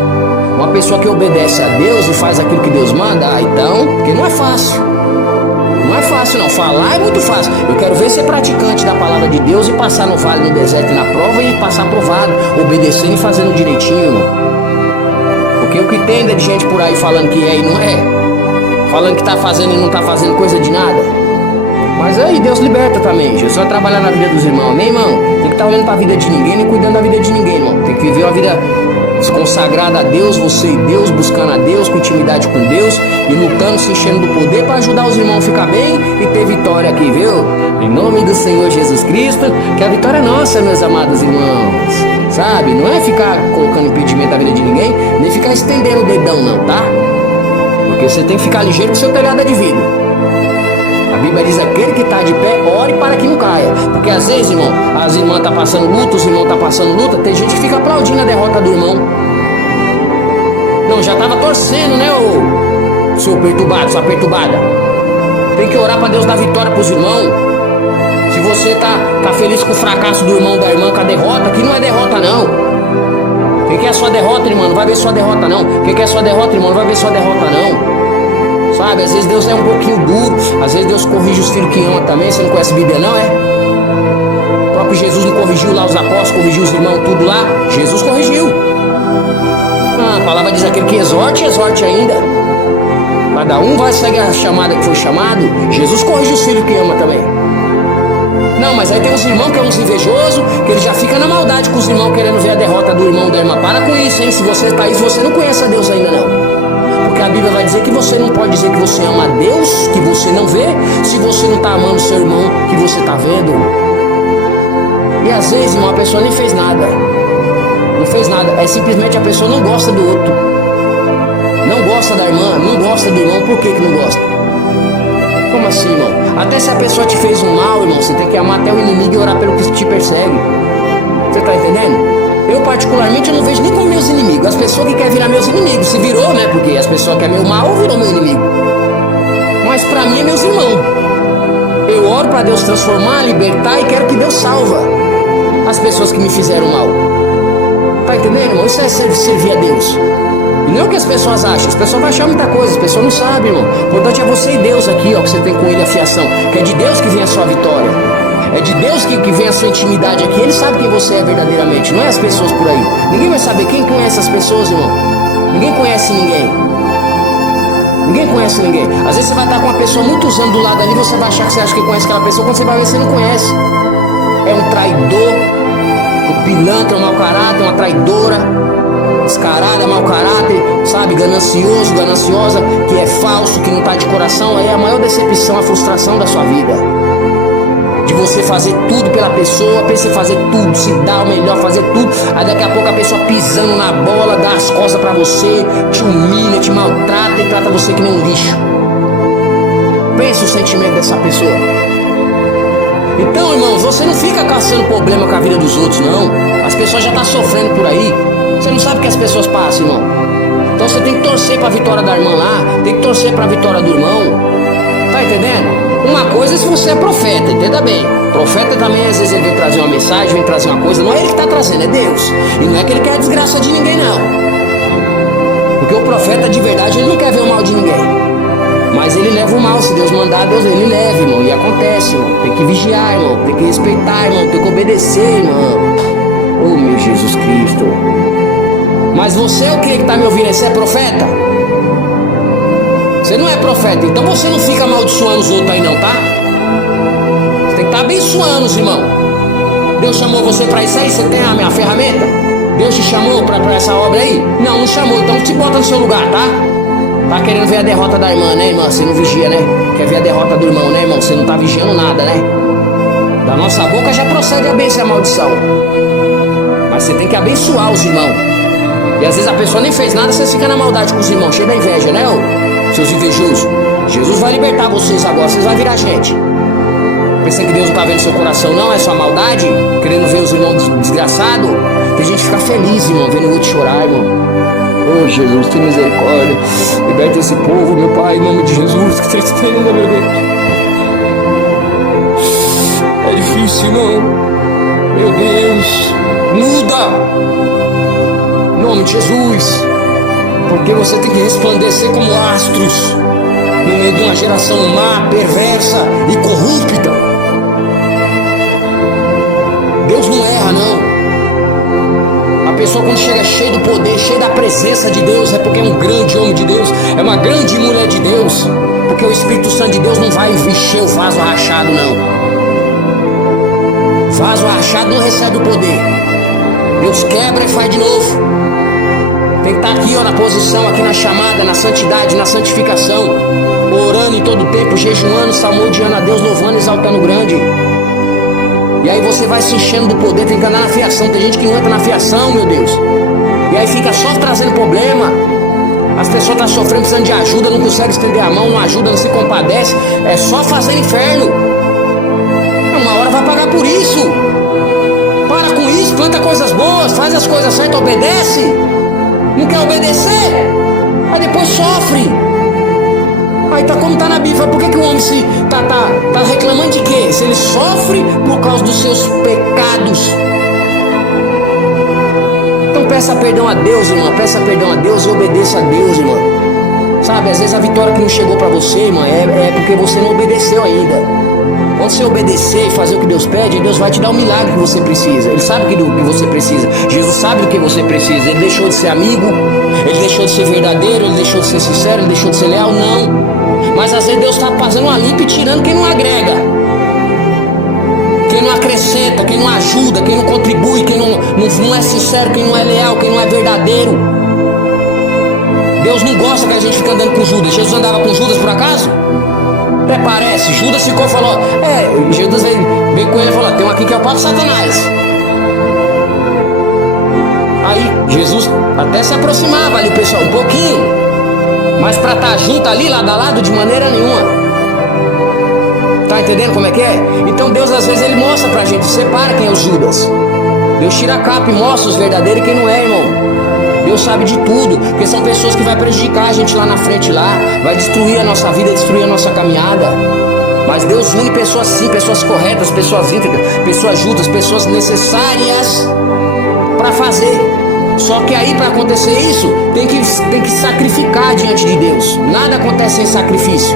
Uma pessoa que obedece a Deus e faz aquilo que Deus manda, então, porque não é fácil. Não é fácil não, falar é muito fácil. Eu quero ver ser praticante da palavra de Deus e passar no vale, no deserto e na prova e passar aprovado, obedecendo e fazendo direitinho, irmão. Porque o que tem de gente por aí falando que é e não é, falando que tá fazendo e não tá fazendo coisa de nada. Mas aí Deus liberta também. Jesus vai trabalhar na vida dos irmãos, amém, irmão? Tem que estar olhando pra vida de ninguém, nem cuidando da vida de ninguém, irmão. Tem que viver uma vida consagrada a Deus, você e Deus, buscando a Deus, com intimidade com Deus e lutando, se enchendo do poder para ajudar os irmãos a ficar bem e ter vitória aqui, viu? Em nome do Senhor Jesus Cristo, que a vitória é nossa, meus amados irmãos. Sabe? Não é ficar colocando impedimento na vida de ninguém, nem ficar estendendo o dedão não, tá? Porque você tem que ficar ligeiro com o seu telhado é de vidro. A Bíblia diz: aquele que está de pé, ore para que não caia. Porque às vezes, irmão, as irmãs estão passando luta, os irmãos estão passando luta, tem gente que fica aplaudindo a derrota do irmão. Não, já estava torcendo, né, ô seu perturbado, sua perturbada. Tem que orar para Deus dar vitória para os irmãos. Se você tá feliz com o fracasso do irmão, da irmã, com a derrota, que não é derrota não. Quem quer a sua derrota, irmão, não vai ver sua derrota não. Quem quer a sua derrota, irmão, não vai ver sua derrota não. Sabe, às vezes Deus é um pouquinho duro, às vezes Deus corrige os filhos que ama também. Você não conhece a Bíblia não, é? O próprio Jesus não corrigiu lá os apóstolos, corrigiu os irmãos tudo lá? Jesus corrigiu. A palavra diz: aquele que exorte, exorte ainda. Cada um vai seguir a chamada que foi chamado. Jesus corrige os filhos que ama também. Não, mas aí tem uns irmãos que é uns invejosos, que ele já fica na maldade com os irmãos, querendo ver a derrota do irmão, da irmã. Para com isso, hein? Se você está aí, você não conhece a Deus ainda não. Porque a Bíblia vai dizer que você não pode dizer que você ama a Deus, que você não vê, se você não está amando seu irmão, que você está vendo. E às vezes, irmão, a pessoa nem fez nada. Não fez nada, é simplesmente a pessoa não gosta do outro. Não gosta da irmã, não gosta do irmão. Por que não gosta? Como assim, irmão? Até se a pessoa te fez um mal, irmão, você tem que amar até o inimigo e orar pelo que te persegue. Você está entendendo? Eu particularmente eu não vejo nem como meus inimigos. As pessoas que querem virar meus inimigos, se virou, né? Porque as pessoas que querem meu mal virou meu inimigo. Mas pra mim é meus irmãos. Eu oro pra Deus transformar, libertar e quero que Deus salva as pessoas que me fizeram mal. Tá entendendo, irmão? Isso é servir a Deus. E não é o que as pessoas acham. As pessoas vão achar muita coisa, as pessoas não sabem, irmão. O importante é você e Deus aqui, ó, que você tem com ele a fiação. Que é de Deus que vem a sua vitória. É de Deus que vem a sua intimidade aqui. Ele sabe quem você é verdadeiramente, não é as pessoas por aí. Ninguém vai saber. Quem conhece as pessoas, irmão? Ninguém conhece ninguém. Ninguém conhece ninguém. Às vezes você vai estar com uma pessoa muitos anos do lado ali, você vai achar que você acha que conhece aquela pessoa, quando você vai ver, você não conhece. É um traidor, um pilantra, um mau caráter, uma traidora, descarada, mau caráter, sabe? Ganancioso, gananciosa, que é falso, que não está de coração. Aí é a maior decepção, a frustração da sua vida. De você fazer tudo pela pessoa, pensa em fazer tudo, se dar o melhor, fazer tudo. Aí daqui a pouco a pessoa pisando na bola, dá as costas pra você, te humilha, te maltrata e trata você que nem um lixo. Pensa o sentimento dessa pessoa. Então, irmãos, você não fica caçando problema com a vida dos outros, não. As pessoas já estão sofrendo por aí. Você não sabe o que as pessoas passam, irmão. Então você tem que torcer pra vitória da irmã lá, tem que torcer pra vitória do irmão. Tá entendendo? Uma coisa é se você é profeta, entenda bem. Profeta também, às vezes, ele vem trazer uma mensagem, vem trazer uma coisa. Não é ele que está trazendo, é Deus. E não é que ele quer a desgraça de ninguém, não. Porque o profeta de verdade, ele não quer ver o mal de ninguém. Mas ele leva o mal, se Deus mandar, Deus ele leva, irmão. E acontece, irmão. Tem que vigiar, irmão. Tem que respeitar, irmão. Tem que obedecer, irmão. Oh, meu Jesus Cristo. Mas você, o que está me ouvindo? Você é profeta? Você não é profeta, então você não fica amaldiçoando os outros aí não, tá? Você tem que estar abençoando os irmãos. Deus chamou você para isso aí? Você tem a minha ferramenta? Deus te chamou para essa obra aí? Não, não chamou, então te bota no seu lugar, tá? Tá querendo ver a derrota da irmã, né, irmã? Você não vigia, né? Quer ver a derrota do irmão, né, irmão? Você não tá vigiando nada, né? Da nossa boca já procede a bênção e a maldição. Mas você tem que abençoar os irmãos. E às vezes a pessoa nem fez nada, você fica na maldade com os irmãos, cheio da inveja, né, seus invejosos? Jesus vai libertar vocês agora, vocês vão virar gente. Pensa que Deus não está vendo seu coração, não? É sua maldade? Querendo ver os irmãos desgraçados? Tem gente que fica feliz, irmão, vendo o outro chorar, irmão. Oh, Jesus, tem misericórdia. Liberta esse povo, meu Pai, em nome de Jesus. Que tristeza, meu Deus. É difícil, irmão. Meu Deus. Muda. Em nome de Jesus. Porque você tem que resplandecer como astros no meio de uma geração má, perversa e corrupta. Deus não erra, não. A pessoa quando chega cheia do poder, cheia da presença de Deus, é porque é um grande homem de Deus, é uma grande mulher de Deus. Porque o Espírito Santo de Deus não vai encher o vaso rachado, não. Vaso rachado não recebe o poder. Deus quebra e faz de novo. Tem que estar aqui, ó, na posição, aqui na chamada, na santidade, na santificação, orando em todo tempo, jejuando, salmodiando a Deus, louvando, exaltando o grande. E aí você vai se enchendo do poder, tem que andar na fiação. Tem gente que não entra na fiação, meu Deus. E aí fica só trazendo problema. As pessoas estão sofrendo, precisando de ajuda, não consegue estender a mão, não ajuda, não se compadece. É só fazer inferno. Uma hora vai pagar por isso. Para com isso, planta coisas boas, faz as coisas certas, obedece. Não quer obedecer, aí depois sofre. Aí tá como tá na Bíblia. Por que o homem se tá reclamando de quê? Se ele sofre por causa dos seus pecados. Então peça perdão a Deus, irmã. Peça perdão a Deus e obedeça a Deus, irmã. Sabe, às vezes a vitória que não chegou para você, irmã, é porque você não obedeceu ainda. Quando você obedecer e fazer o que Deus pede, Deus vai te dar o milagre que você precisa. Ele sabe do que você precisa. Jesus sabe do que você precisa. Ele deixou de ser amigo, ele deixou de ser verdadeiro, ele deixou de ser sincero, ele deixou de ser leal, não. Mas às vezes Deus está fazendo uma limpa e tirando quem não agrega, quem não acrescenta, quem não ajuda, quem não contribui, quem não é sincero, quem não é leal, quem não é verdadeiro. Deus não gosta que a gente fique andando com Judas. Jesus andava com Judas por acaso? Até parece. Judas ficou e falou, Jesus veio com ele e falou, tem um aqui que é o próprio Satanás. Aí Jesus até se aproximava ali o pessoal um pouquinho, mas para estar junto ali, lado a lado, de maneira nenhuma. Tá entendendo como é que é? Então Deus às vezes ele mostra pra gente, separa quem é o Judas. Deus tira a capa e mostra os verdadeiros e quem não é, irmão. Deus sabe de tudo, porque são pessoas que vai prejudicar a gente lá na frente, vai destruir a nossa vida, destruir a nossa caminhada. Mas Deus une pessoas sim, pessoas corretas, pessoas íntegras, pessoas justas, pessoas necessárias para fazer. Só que aí para acontecer isso, tem que sacrificar diante de Deus. Nada acontece sem sacrifício.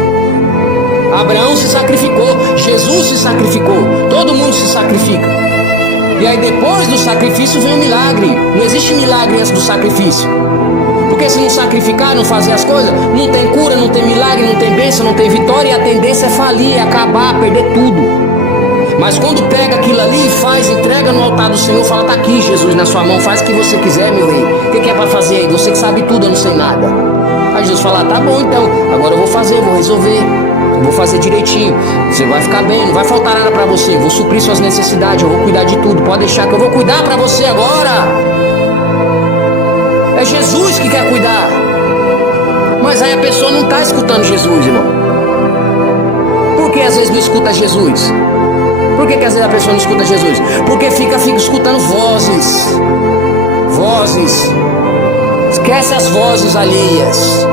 Abraão se sacrificou, Jesus se sacrificou, todo mundo se sacrifica. E aí depois do sacrifício vem o milagre. Não existe milagre antes do sacrifício. Porque Porque se não sacrificar, não fazer as coisas, não tem cura, não tem milagre, não tem bênção, não tem vitória, e a tendência é falir, é acabar, perder tudo. Mas quando pega aquilo ali, faz, entrega no altar do Senhor, fala, tá aqui Jesus na sua mão, faz o que você quiser, meu rei. O que é para fazer aí? Você que sabe tudo, eu não sei nada. Aí Jesus fala, tá bom então, agora eu vou fazer, vou resolver, vou fazer direitinho, você vai ficar bem, não vai faltar nada para você, vou suprir suas necessidades, eu vou cuidar de tudo, pode deixar que eu vou cuidar para você agora. É Jesus que quer cuidar. Mas aí a pessoa não está escutando Jesus, irmão. Por que às vezes não escuta Jesus? Por que às vezes a pessoa não escuta Jesus? Porque fica escutando vozes. Esquece as vozes alheias.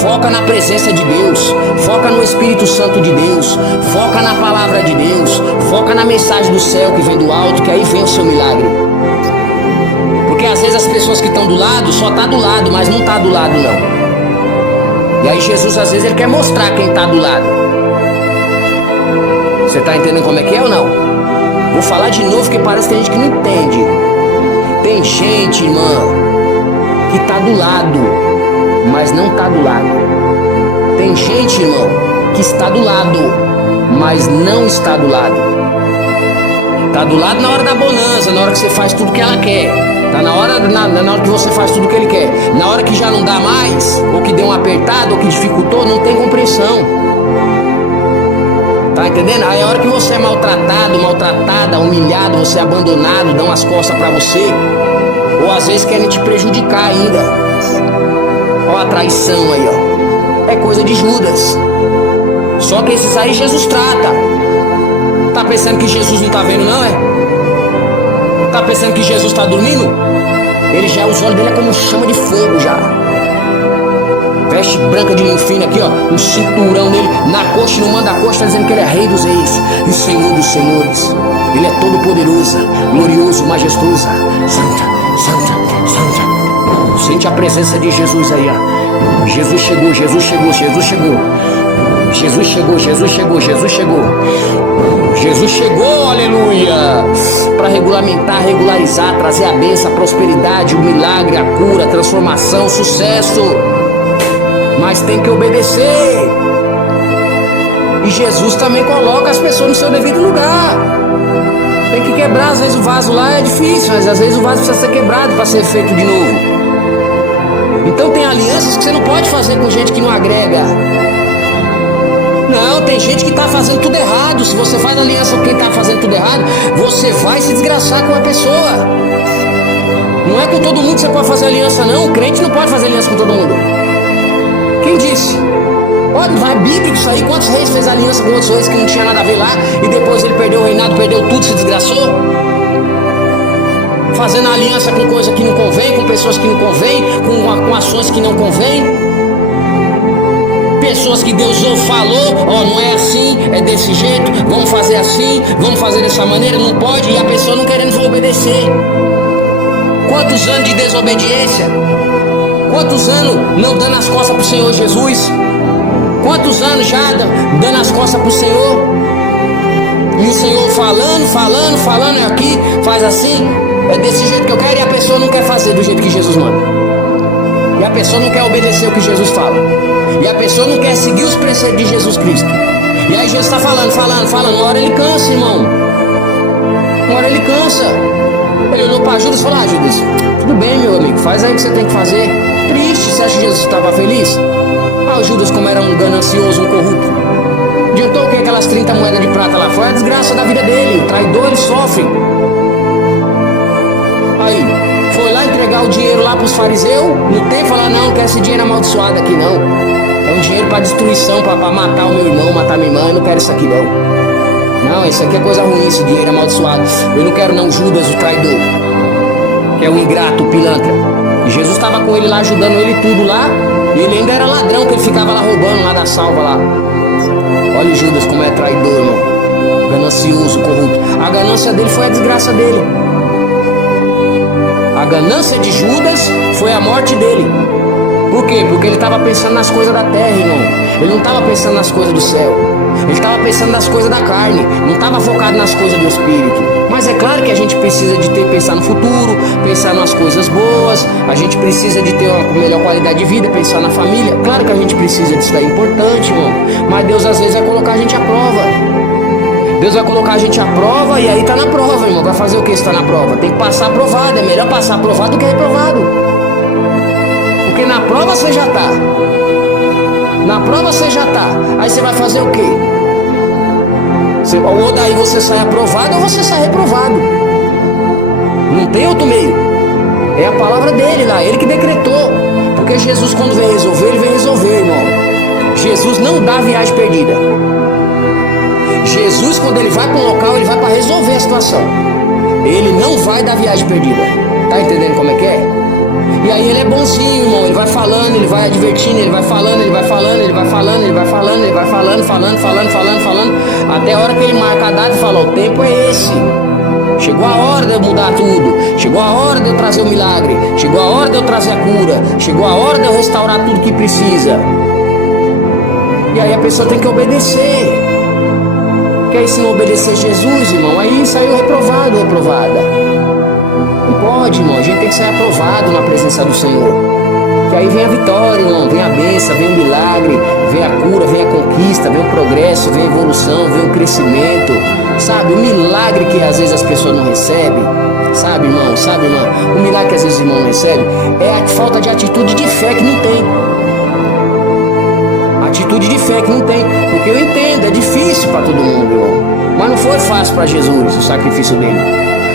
Foca na presença de Deus. Foca no Espírito Santo de Deus. Foca na palavra de Deus. Foca na mensagem do céu que vem do alto, que aí vem o seu milagre. Porque às vezes as pessoas que estão do lado, só tá do lado, mas não tá do lado não. E aí Jesus às vezes ele quer mostrar quem tá do lado. Você tá entendendo como é que é ou não? Vou falar de novo porque parece que tem gente que não entende. Tem gente, irmã, que tá do lado, mas não tá do lado. Tem gente, irmão, que está do lado, mas não está do lado. Tá do lado na hora da bonança, na hora que você faz tudo que ela quer. Tá na hora que você faz tudo que ele quer. Na hora que já não dá mais, ou que deu um apertado, ou que dificultou, não tem compreensão. Tá entendendo? Aí a hora que você é maltratado, maltratada, humilhado, você é abandonado, dão as costas pra você, ou às vezes querem te prejudicar ainda. Ó a traição aí, ó. É coisa de Judas. Só que esses aí Jesus trata. Tá pensando que Jesus não tá vendo não, é? Tá pensando que Jesus tá dormindo? Ele já, os olhos dele é como chama de fogo já. Veste branca de linho fino aqui, ó. Um cinturão nele, na coxa, no manda-coxa, tá dizendo que ele é rei dos reis e Senhor dos senhores. Ele é todo poderoso, glorioso, majestoso. Santa, santa, santa. Sente a presença de Jesus aí, ó. Jesus chegou, Jesus chegou, Jesus chegou. Jesus chegou, Jesus chegou, Jesus chegou. Jesus chegou, aleluia, para regulamentar, regularizar, trazer a bênção, a prosperidade, o milagre, a cura, a transformação, o sucesso. Mas tem que obedecer. E Jesus também coloca as pessoas no seu devido lugar. Tem que quebrar, às vezes o vaso lá é difícil, mas às vezes o vaso precisa ser quebrado para ser feito de novo. Então tem alianças que você não pode fazer com gente que não agrega. Não, tem gente que está fazendo tudo errado. Se você faz aliança com quem está fazendo tudo errado, você vai se desgraçar com a pessoa. Não é com todo mundo que você pode fazer aliança, não. O crente não pode fazer aliança com todo mundo. Quem disse? Olha, não é bíblico isso aí. Quantos reis fez aliança com outros reis que não tinha nada a ver lá, e depois ele perdeu o reinado, perdeu tudo, se desgraçou? Fazendo aliança com coisa que não convém, com pessoas que não convém, com ações que não convém. Pessoas que Deus falou, ó, não é assim, é desse jeito, vamos fazer assim, vamos fazer dessa maneira, não pode, e a pessoa não querendo obedecer. Quantos anos de desobediência? Quantos anos não dando as costas pro Senhor Jesus? Quantos anos já dando as costas pro Senhor? E o Senhor falando, é aqui, faz assim, é desse jeito que eu quero, e a pessoa não quer fazer do jeito que Jesus manda. E a pessoa não quer obedecer o que Jesus fala. E a pessoa não quer seguir os preceitos de Jesus Cristo. E aí Jesus está falando. Uma hora ele cansa, irmão. Uma hora ele cansa. Ele olhou para Judas e falou: Judas, tudo bem, meu amigo, faz aí o que você tem que fazer. Triste, você acha que Jesus estava feliz? O Judas, como era um ganancioso, um corrupto, adiantou o que aquelas 30 moedas de prata lá? Foi a desgraça da vida dele. O traidor, ele sofre. Aí foi lá entregar o dinheiro lá para os fariseus. No tempo falar: não quero esse dinheiro amaldiçoado aqui não. É um dinheiro para destruição, para matar o meu irmão, matar minha irmã. Eu não quero isso aqui não. Não, isso aqui é coisa ruim, esse dinheiro amaldiçoado. Eu não quero não. Judas, o traidor, que é o ingrato, o pilantra. E Jesus estava com ele lá, ajudando ele tudo lá. E ele ainda era ladrão, que ele ficava lá roubando lá da salva lá. Olha o Judas como é traidor, irmão. Ganancioso, corrupto. A ganância dele foi a desgraça dele. A ganância de Judas foi a morte dele. Por quê? Porque ele estava pensando nas coisas da terra, irmão. Ele não estava pensando nas coisas do céu. Ele estava pensando nas coisas da carne. Não estava focado nas coisas do Espírito. Mas é claro que a gente precisa de pensar no futuro, pensar nas coisas boas. A gente precisa de ter uma melhor qualidade de vida, pensar na família. Claro que a gente precisa disso, é importante, irmão. Mas Deus às vezes vai colocar a gente à prova. Deus vai colocar a gente à prova e aí tá na prova, irmão. Vai fazer o que se tá na prova? Tem que passar aprovado. É melhor passar aprovado do que reprovado. Porque na prova você já tá. Na prova você já tá. Aí você vai fazer o quê? Ou daí você sai aprovado ou você sai reprovado. Não tem outro meio. É a palavra dele lá, ele que decretou. Porque Jesus, quando vem resolver, ele vem resolver, irmão. Jesus não dá viagem perdida. Jesus, quando ele vai para um local, ele vai para resolver a situação. Ele não vai dar viagem perdida. Tá entendendo como é que é? E aí ele é bonzinho, irmão. Ele vai falando, ele vai advertindo, ele vai falando, ele vai falando, ele vai falando, ele vai falando, ele vai falando, falando, até a hora que ele marca a data e fala: o tempo é esse. Chegou a hora de eu mudar tudo. Chegou a hora de eu trazer o milagre. Chegou a hora de eu trazer a cura. Chegou a hora de eu restaurar tudo que precisa. E aí a pessoa tem que obedecer. Porque aí se não obedecer Jesus, irmão, aí saiu reprovado, reprovada. Não pode, irmão, a gente tem que sair aprovado na presença do Senhor. Que aí vem a vitória, irmão, vem a bênção, vem o milagre, vem a cura, vem a conquista, vem o progresso, vem a evolução, vem o crescimento. Sabe, o milagre que às vezes as pessoas não recebem, sabe, irmão, o milagre que às vezes os irmãos não recebem é a falta de atitude de fé que não tem. Atitude de fé que não tem, porque eu entendo, é difícil para todo mundo, irmão. Mas não foi fácil para Jesus o sacrifício dele.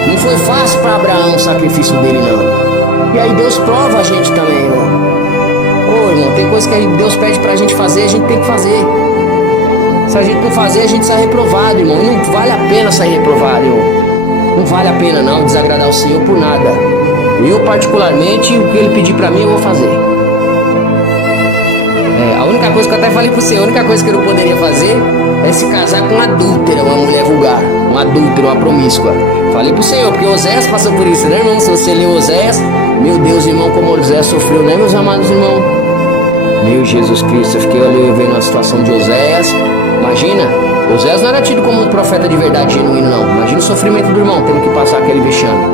Não foi fácil para Abraão o sacrifício dele, não. E aí Deus prova a gente também, irmão. Ô, irmão, tem coisa que Deus pede pra gente fazer, a gente tem que fazer. Se a gente não fazer, a gente sai reprovado, irmão. E não vale a pena sair reprovado, irmão. Não vale a pena não desagradar o Senhor por nada. Eu particularmente, o que Ele pedir pra mim, eu vou fazer. A única coisa que eu até falei pro Senhor, a única coisa que eu não poderia fazer é se casar com uma adúltera, uma mulher vulgar, uma adúltera, uma promíscua. Falei pro Senhor, porque Oséias passou por isso, né, irmão? Se você ler Oséias, meu Deus, irmão, como Oséias sofreu, né, meus amados irmãos? Meu Jesus Cristo, eu fiquei ali vendo a situação de Oséias. Imagina, Oséias não era tido como um profeta de verdade genuíno, não. Imagina o sofrimento do irmão, tendo que passar aquele vexame.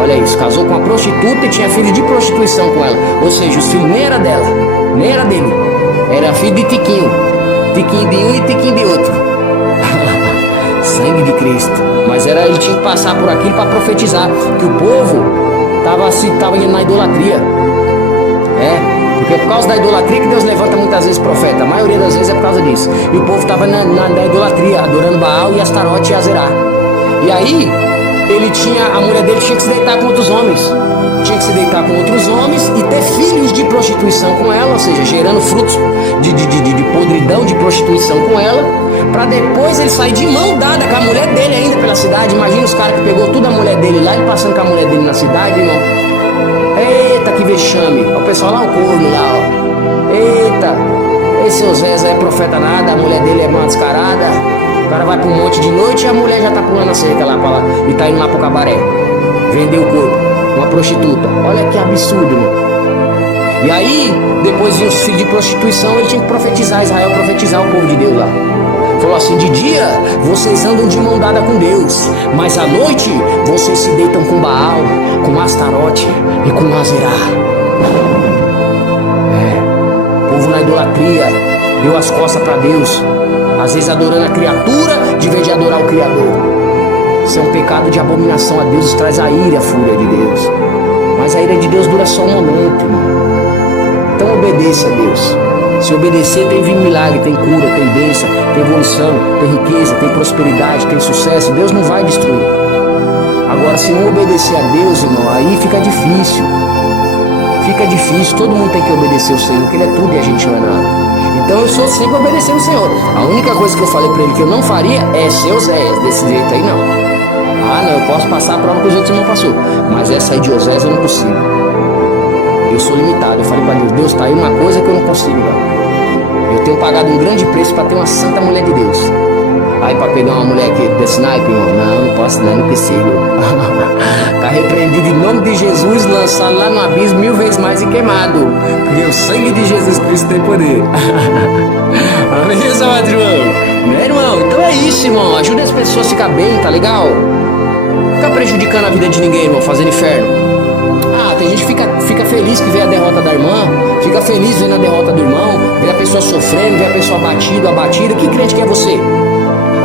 Olha isso, casou com uma prostituta e tinha filho de prostituição com ela. Ou seja, os filhos nem era dela, nem era dele. Era filho de Tiquinho. Tiquinho de um e Tiquinho de outro. Sangue de Cristo. Mas ele tinha que passar por aquilo para profetizar que o povo estava indo na idolatria. Porque é por causa da idolatria que Deus levanta muitas vezes profeta. A maioria das vezes é por causa disso. E o povo estava na idolatria, adorando Baal e Astarote e Azerá. E aí a mulher dele tinha que se deitar com outros homens. Tinha que se deitar com outros homens e ter filhos de prostituição com ela, ou seja, gerando frutos de podridão de prostituição com ela, para depois ele sair de mão dada com a mulher dele ainda pela cidade. Imagina os caras que pegou toda a mulher dele lá e passando com a mulher dele na cidade, irmão. Eita, que vexame. O pessoal lá, o corno lá, ó. Eita, esse Oséias é profeta nada, a mulher dele é uma descarada. O cara vai pro monte de noite e a mulher já tá pulando a cerca lá pra lá e tá indo lá pro cabaré. Vendeu o corpo, uma prostituta. Olha que absurdo, irmão. E aí, depois vinha os filhos de prostituição, ele tinha que profetizar, Israel profetizar o povo de Deus lá. Falou assim: de dia vocês andam de mão dada com Deus, mas à noite vocês se deitam com Baal, com Astarote e com Azerá. Povo na idolatria, deu as costas para Deus, às vezes adorando a criatura de vez de adorar o Criador. Isso é um pecado de abominação a Deus, isso traz a ira e a fúria de Deus. Mas a ira de Deus dura só um momento, irmão. Então obedeça a Deus. Se obedecer, tem milagre, tem cura, tem bênção, tem evolução, tem riqueza, tem prosperidade, tem sucesso. Deus não vai destruir. Agora, se não obedecer a Deus, irmão, aí fica difícil. Fica difícil, todo mundo tem que obedecer o Senhor, porque Ele é tudo e a gente não é nada. Então eu sou sempre obedecendo o Senhor. A única coisa que eu falei pra ele que eu não faria é ser Oséias, desse jeito aí não. Ah, não, eu posso passar a prova que os outros não passou, mas essa aí de Oséias eu não consigo. Eu sou limitado. Eu falei pra Deus: Deus, tá aí uma coisa que eu não consigo, não. Eu tenho pagado um grande preço para ter uma santa mulher de Deus. Aí pra pegar uma mulher aqui desse naipe, irmão, não posso não consigo. Tá repreendido em nome de Jesus, lançado lá no abismo 1000 vezes mais e queimado. Porque o sangue de Jesus Cristo tem poder. Amém, seu irmão? Né, irmão? Então é isso, irmão. Ajuda as pessoas a ficar bem, tá legal? Fica prejudicando a vida de ninguém, irmão, fazendo inferno. Tem gente que fica feliz que vê a derrota da irmã, fica feliz vendo a derrota do irmão, vê a pessoa sofrendo, vê a pessoa abatida. Que crente que é você?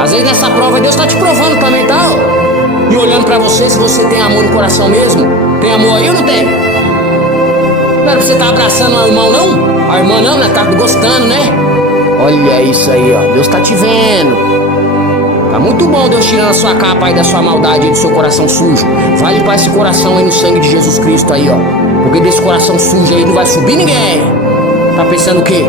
Às vezes nessa prova Deus está te provando também, tá? E olhando pra você, se você tem amor no coração mesmo. Tem amor aí ou não tem? Não era pra você estar abraçando o irmão, não? A irmã não, né? Tá gostando, né? Olha isso aí, ó. Deus tá te vendo. Tá muito bom Deus tirando a sua capa aí da sua maldade aí, do seu coração sujo. Vai limpar esse coração aí no sangue de Jesus Cristo aí, ó. Porque desse coração sujo aí não vai subir ninguém. Tá pensando o quê?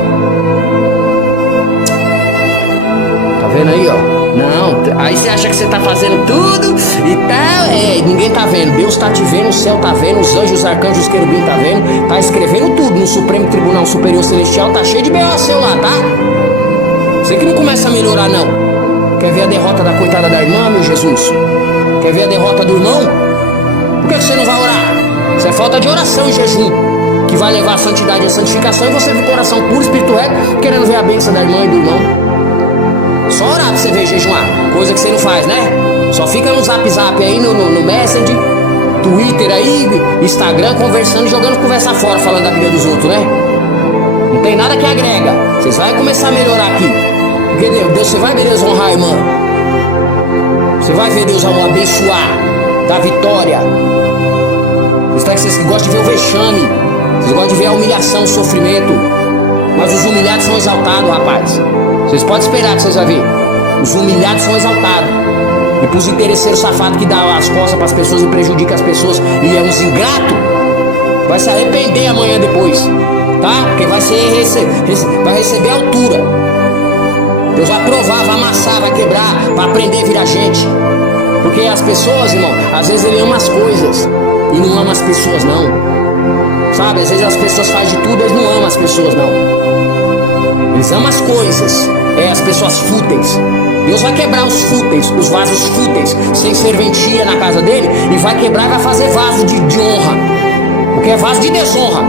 Tá vendo aí, ó? Não, aí você acha que você tá fazendo tudo e tal. Ninguém tá vendo. Deus tá te vendo, o céu tá vendo, os anjos, os arcanjos, os querubins tá vendo. Tá escrevendo tudo no Supremo Tribunal Superior Celestial. Tá cheio de B.O. seu lá, tá? Você que não começa a melhorar, não. Quer ver a derrota da coitada da irmã, meu Jesus? Quer ver a derrota do irmão? Por que você não vai orar? Isso é falta de oração e jejum, que vai levar a santidade e a santificação. E você com o coração puro, espírito reto, querendo ver a bênção da irmã e do irmão. Só orar pra você ver jejuar, coisa que você não faz, né? Só fica no zap aí, no Messenger, Twitter aí, Instagram, conversando, jogando conversa fora, falando da vida dos outros, né? Não tem nada que agrega. Vocês vão começar a melhorar aqui. Porque Deus, você vai ver Deus honrar a irmã. Você vai ver Deus abençoar, dar vitória. Vocês que gostam de ver o vexame, vocês gostam de ver a humilhação, o sofrimento. Mas os humilhados são exaltados, rapaz. Vocês podem esperar que vocês vão ver. Os humilhados são exaltados. E pros interesseiros safados que dão as costas para as pessoas e prejudicam as pessoas e é uns ingratos, vai se arrepender amanhã depois, tá? Porque vai receber altura. Deus vai provar, vai amassar, vai quebrar, vai aprender a virar gente. Porque as pessoas, irmão, às vezes ele ama as coisas e não ama as pessoas, não. Sabe, às vezes as pessoas fazem de tudo, eles não amam as pessoas, não. Eles amam as coisas, as pessoas fúteis. Deus vai quebrar os fúteis, os vasos fúteis, sem serventia na casa dele, e vai quebrar e vai fazer vaso de honra. Porque é vaso de desonra,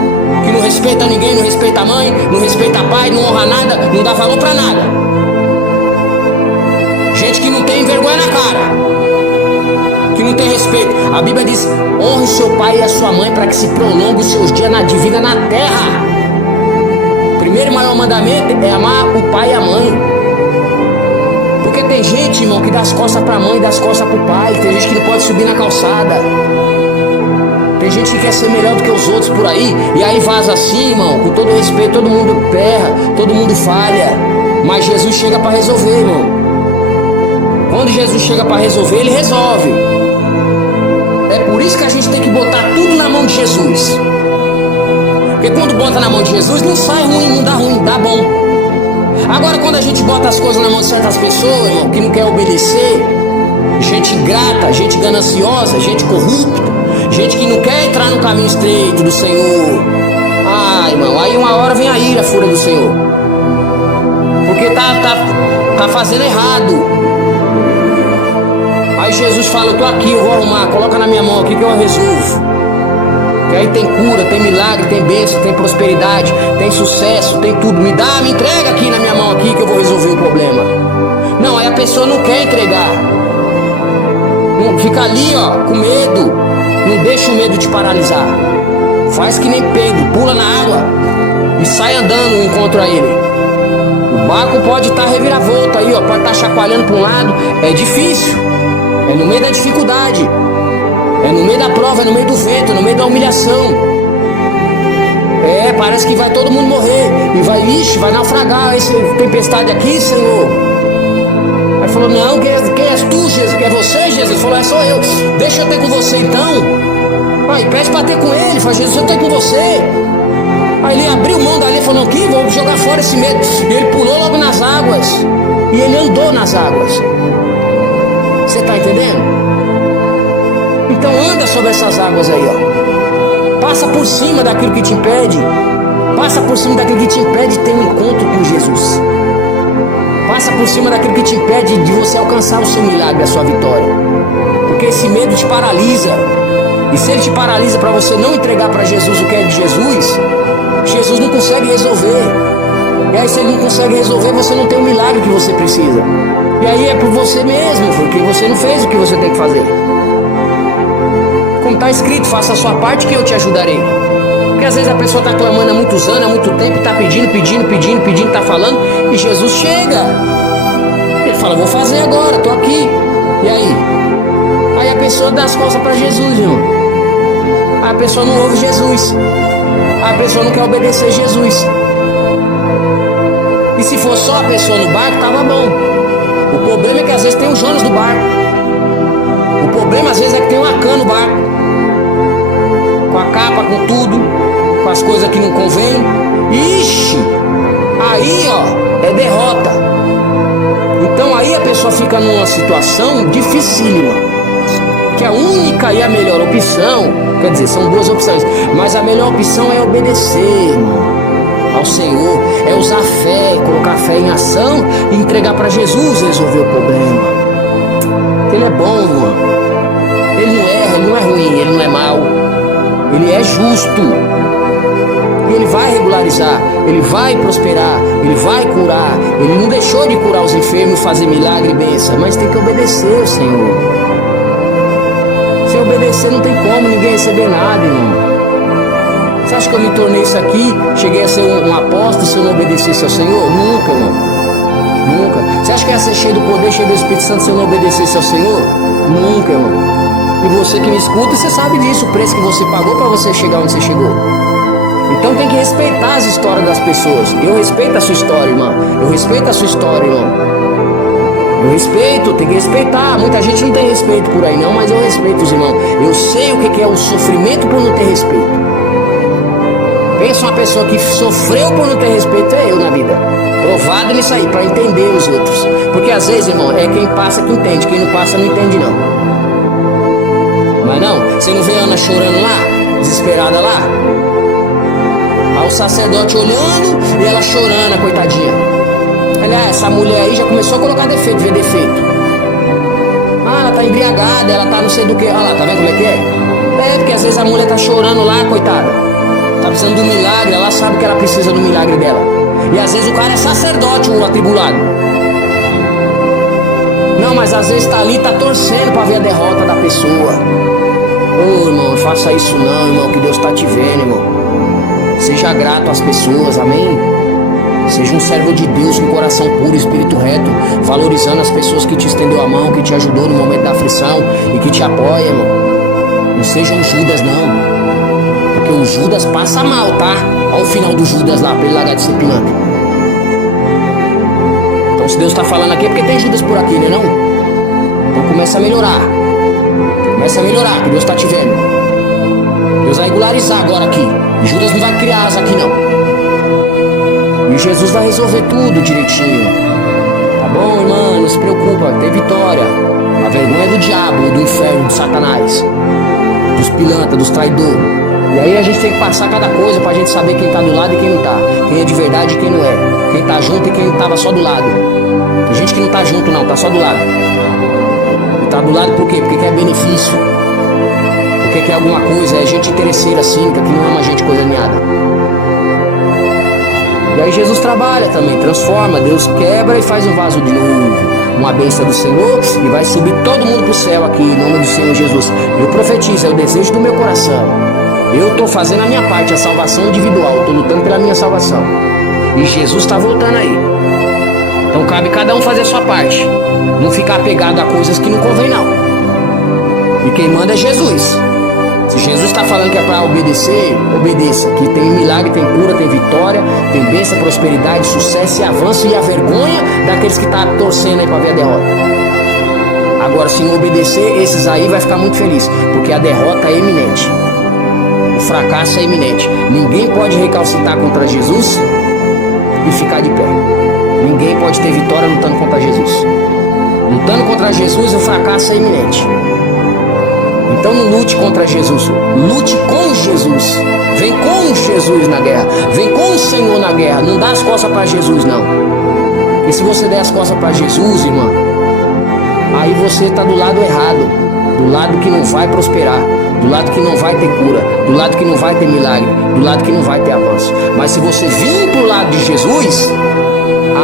que não respeita ninguém, não respeita a mãe, não respeita pai, não honra nada, não dá valor pra nada. Gente que não tem vergonha na cara, que não tem respeito. A Bíblia diz: honre seu pai e a sua mãe para que se prolongue os seus dias de vida na terra. O primeiro e maior mandamento é amar o pai e a mãe. Porque tem gente, irmão, que dá as costas para a mãe e dá as costas para o pai. Tem gente que não pode subir na calçada. Tem gente que quer ser melhor do que os outros por aí, e aí vaza assim, irmão. Com todo respeito, todo mundo erra, todo mundo falha, mas Jesus chega para resolver, irmão. Quando Jesus chega para resolver, ele resolve. É por isso que a gente tem que botar tudo na mão de Jesus. Porque quando bota na mão de Jesus, não sai ruim, não dá ruim, dá bom. Agora quando a gente bota as coisas na mão de certas pessoas, irmão, que não quer obedecer, gente ingrata, gente gananciosa, gente corrupta, gente que não quer entrar no caminho estreito do Senhor. Irmão, aí uma hora vem a ira, a fúria do Senhor. Porque tá fazendo errado. Aí Jesus fala: eu tô aqui, eu vou arrumar, coloca na minha mão aqui que eu resolvo. Que aí tem cura, tem milagre, tem bênção, tem prosperidade, tem sucesso, tem tudo. Me entrega aqui na minha mão aqui que eu vou resolver o problema. Não, aí a pessoa não quer entregar. Não, fica ali, ó, com medo. Não deixa o medo te paralisar. Faz que nem Pedro, pula na água e sai andando em encontro a ele. O barco pode estar reviravolta aí, ó, pode estar chacoalhando para um lado. É difícil. É no meio da dificuldade, é no meio da prova, é no meio do vento, é no meio da humilhação. Parece que vai todo mundo morrer e vai naufragar essa tempestade aqui, Senhor. Aí falou: não, quem és tu, Jesus? Que é você, Jesus? Falou: sou eu. Deixa eu ter com você então. Aí pede para ter com ele. Fala: Jesus, eu tenho com você. Aí ele abriu mão dali e falou: não, que vou jogar fora esse medo. E ele pulou logo nas águas e ele andou nas águas. Você está entendendo? Então anda sobre essas águas aí, ó. Passa por cima daquilo que te impede. Passa por cima daquilo que te impede de ter um encontro com Jesus. Passa por cima daquilo que te impede de você alcançar o seu milagre, a sua vitória. Porque esse medo te paralisa. E se ele te paralisa para você não entregar para Jesus o que é de Jesus, Jesus não consegue resolver. E aí se ele não consegue resolver, você não tem o milagre que você precisa. E aí é por você mesmo, porque você não fez o que você tem que fazer. Como está escrito, faça a sua parte que eu te ajudarei. Porque às vezes a pessoa está clamando há muitos anos, há muito tempo, está pedindo, está falando, e Jesus chega. Ele fala, vou fazer agora, estou aqui. E aí? Aí a pessoa dá as costas para Jesus, irmão. A pessoa não ouve Jesus. A pessoa não quer obedecer Jesus. E se for só a pessoa no barco, estava bom. O problema é que às vezes tem o Jonas no barco. O problema às vezes é que tem o Acã no barco. Com a capa, com tudo, com as coisas que não convém. Ixi! Aí, ó, é derrota. Então aí a pessoa fica numa situação dificílima. Que a única e a melhor opção, quer dizer, são duas opções, mas a melhor opção é obedecer, irmão, ao Senhor, é usar a fé, colocar a fé em ação e entregar para Jesus resolver o problema. Ele é bom, irmão. Ele não erra, ele não é ruim, ele não é mau. Ele é justo. E ele vai regularizar, ele vai prosperar, ele vai curar. Ele não deixou de curar os enfermos, fazer milagre e bênção, mas tem que obedecer ao Senhor. Se obedecer não tem como ninguém receber nada, irmão. Você acha que eu me tornei isso aqui? Cheguei a ser um apóstolo se eu não obedecesse ao Senhor? Nunca, irmão. Nunca. Você acha que ia ser cheio do poder, cheio do Espírito Santo se eu não obedecesse ao Senhor? Nunca, irmão. E você que me escuta, você sabe disso, o preço que você pagou para você chegar onde você chegou. Então tem que respeitar as histórias das pessoas. Eu respeito a sua história, irmão. Eu respeito a sua história, irmão. Eu respeito, tem que respeitar. Muita gente não tem respeito por aí não, mas eu respeito os irmãos. Eu sei o que é o sofrimento por não ter respeito. Pensa uma pessoa que sofreu por não ter respeito, é eu na vida. Provado nisso aí, para entender os outros. Porque às vezes, irmão, é quem passa que entende. Quem não passa não entende não. Mas não, você não vê Ana chorando lá? Desesperada lá? Aí o sacerdote olhando e ela chorando, a coitadinha. Essa mulher aí já começou a colocar defeito, ver defeito. Ah, ela tá embriagada, ela tá não sei do que. Olha lá, tá vendo como é que é? É, porque às vezes a mulher tá chorando lá, coitada. Tá precisando do milagre, ela sabe que ela precisa do milagre dela. E às vezes o cara é sacerdote, o atribulado. Não, mas às vezes tá ali, tá torcendo pra ver a derrota da pessoa. Ô, irmão, não faça isso não, irmão, que Deus tá te vendo, irmão. Seja grato às pessoas, amém? Seja um servo de Deus com coração puro, espírito reto, valorizando as pessoas que te estendeu a mão, que te ajudou no momento da aflição e que te apoia, irmão. Não seja um Judas, não. Porque o Judas passa mal, tá? Olha o final do Judas lá, pra ele largar de ser pilantra. Então se Deus tá falando aqui é porque tem Judas por aqui, né não? Então começa a melhorar. Começa a melhorar, que Deus tá te vendo. Deus vai regularizar agora aqui. E Judas não vai criar asa aqui não. E Jesus vai resolver tudo direitinho. Tá bom, irmão? Não se preocupa, tem vitória. A vergonha é do diabo, do inferno, de Satanás, dos pilantras, dos traidores. E aí a gente tem que passar cada coisa pra gente saber quem tá do lado e quem não tá. Quem é de verdade e quem não é. Quem tá junto e quem tava só do lado. Tem gente que não tá junto não, tá só do lado. E tá do lado por quê? Porque quer benefício. Porque quer alguma coisa, é gente interesseira, cínica, que não ama gente coisa alinhada. E aí Jesus trabalha também, transforma, Deus quebra e faz um vaso de novo, uma bênção do Senhor, e vai subir todo mundo pro céu aqui, em nome do Senhor Jesus. Eu profetizo, é o desejo do meu coração. Eu estou fazendo a minha parte, a salvação individual, estou lutando pela minha salvação. E Jesus está voltando aí. Então cabe cada um fazer a sua parte, não ficar apegado a coisas que não convém não. E quem manda é Jesus. Se Jesus está falando que é para obedecer, obedeça. Que tem milagre, tem cura, tem vitória, tem bênção, prosperidade, sucesso e avanço e a vergonha daqueles que estão torcendo aí para ver a derrota. Agora, se não obedecer, esses aí vai ficar muito feliz, porque a derrota é iminente. O fracasso é iminente. Ninguém pode recalcitar contra Jesus e ficar de pé. Ninguém pode ter vitória lutando contra Jesus. Lutando contra Jesus, o fracasso é iminente. Então não lute contra Jesus, lute com Jesus. Vem com Jesus na guerra, vem com o Senhor na guerra. Não dá as costas para Jesus não. E se você der as costas para Jesus, irmã, aí você está do lado errado, do lado que não vai prosperar, do lado que não vai ter cura, do lado que não vai ter milagre, do lado que não vai ter avanço. Mas se você vir pro lado de Jesus,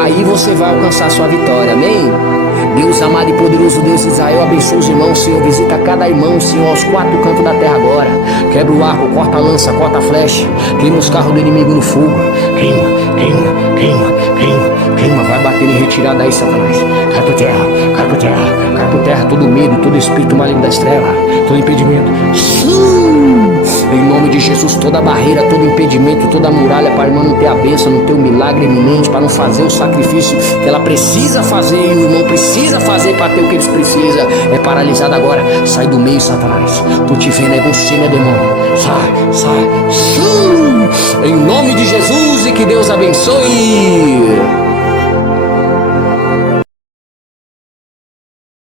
aí você vai alcançar sua vitória, amém? Deus amado e poderoso, Deus de Israel, abençoa os irmãos, Senhor, visita cada irmão, Senhor, aos 4 cantos da terra agora. Quebra o arco, corta a lança, corta a flecha, queima os carros do inimigo no fogo. Queima, queima, queima, queima, queima, vai bater em retirada aí, Satanás. Cai por terra, cai por terra, cai por terra, todo medo, todo espírito maligno da estrela, todo impedimento. Em nome de Jesus, toda barreira, todo impedimento, toda muralha para a irmã não ter a bênção, não ter o milagre iminente, para não fazer o sacrifício que ela precisa fazer e o irmão precisa fazer para ter o que eles precisam, é paralisado agora. Sai do meio, Satanás. Tô te vendo, é você, né, demônio? Sai, sai. Em nome de Jesus, e que Deus abençoe.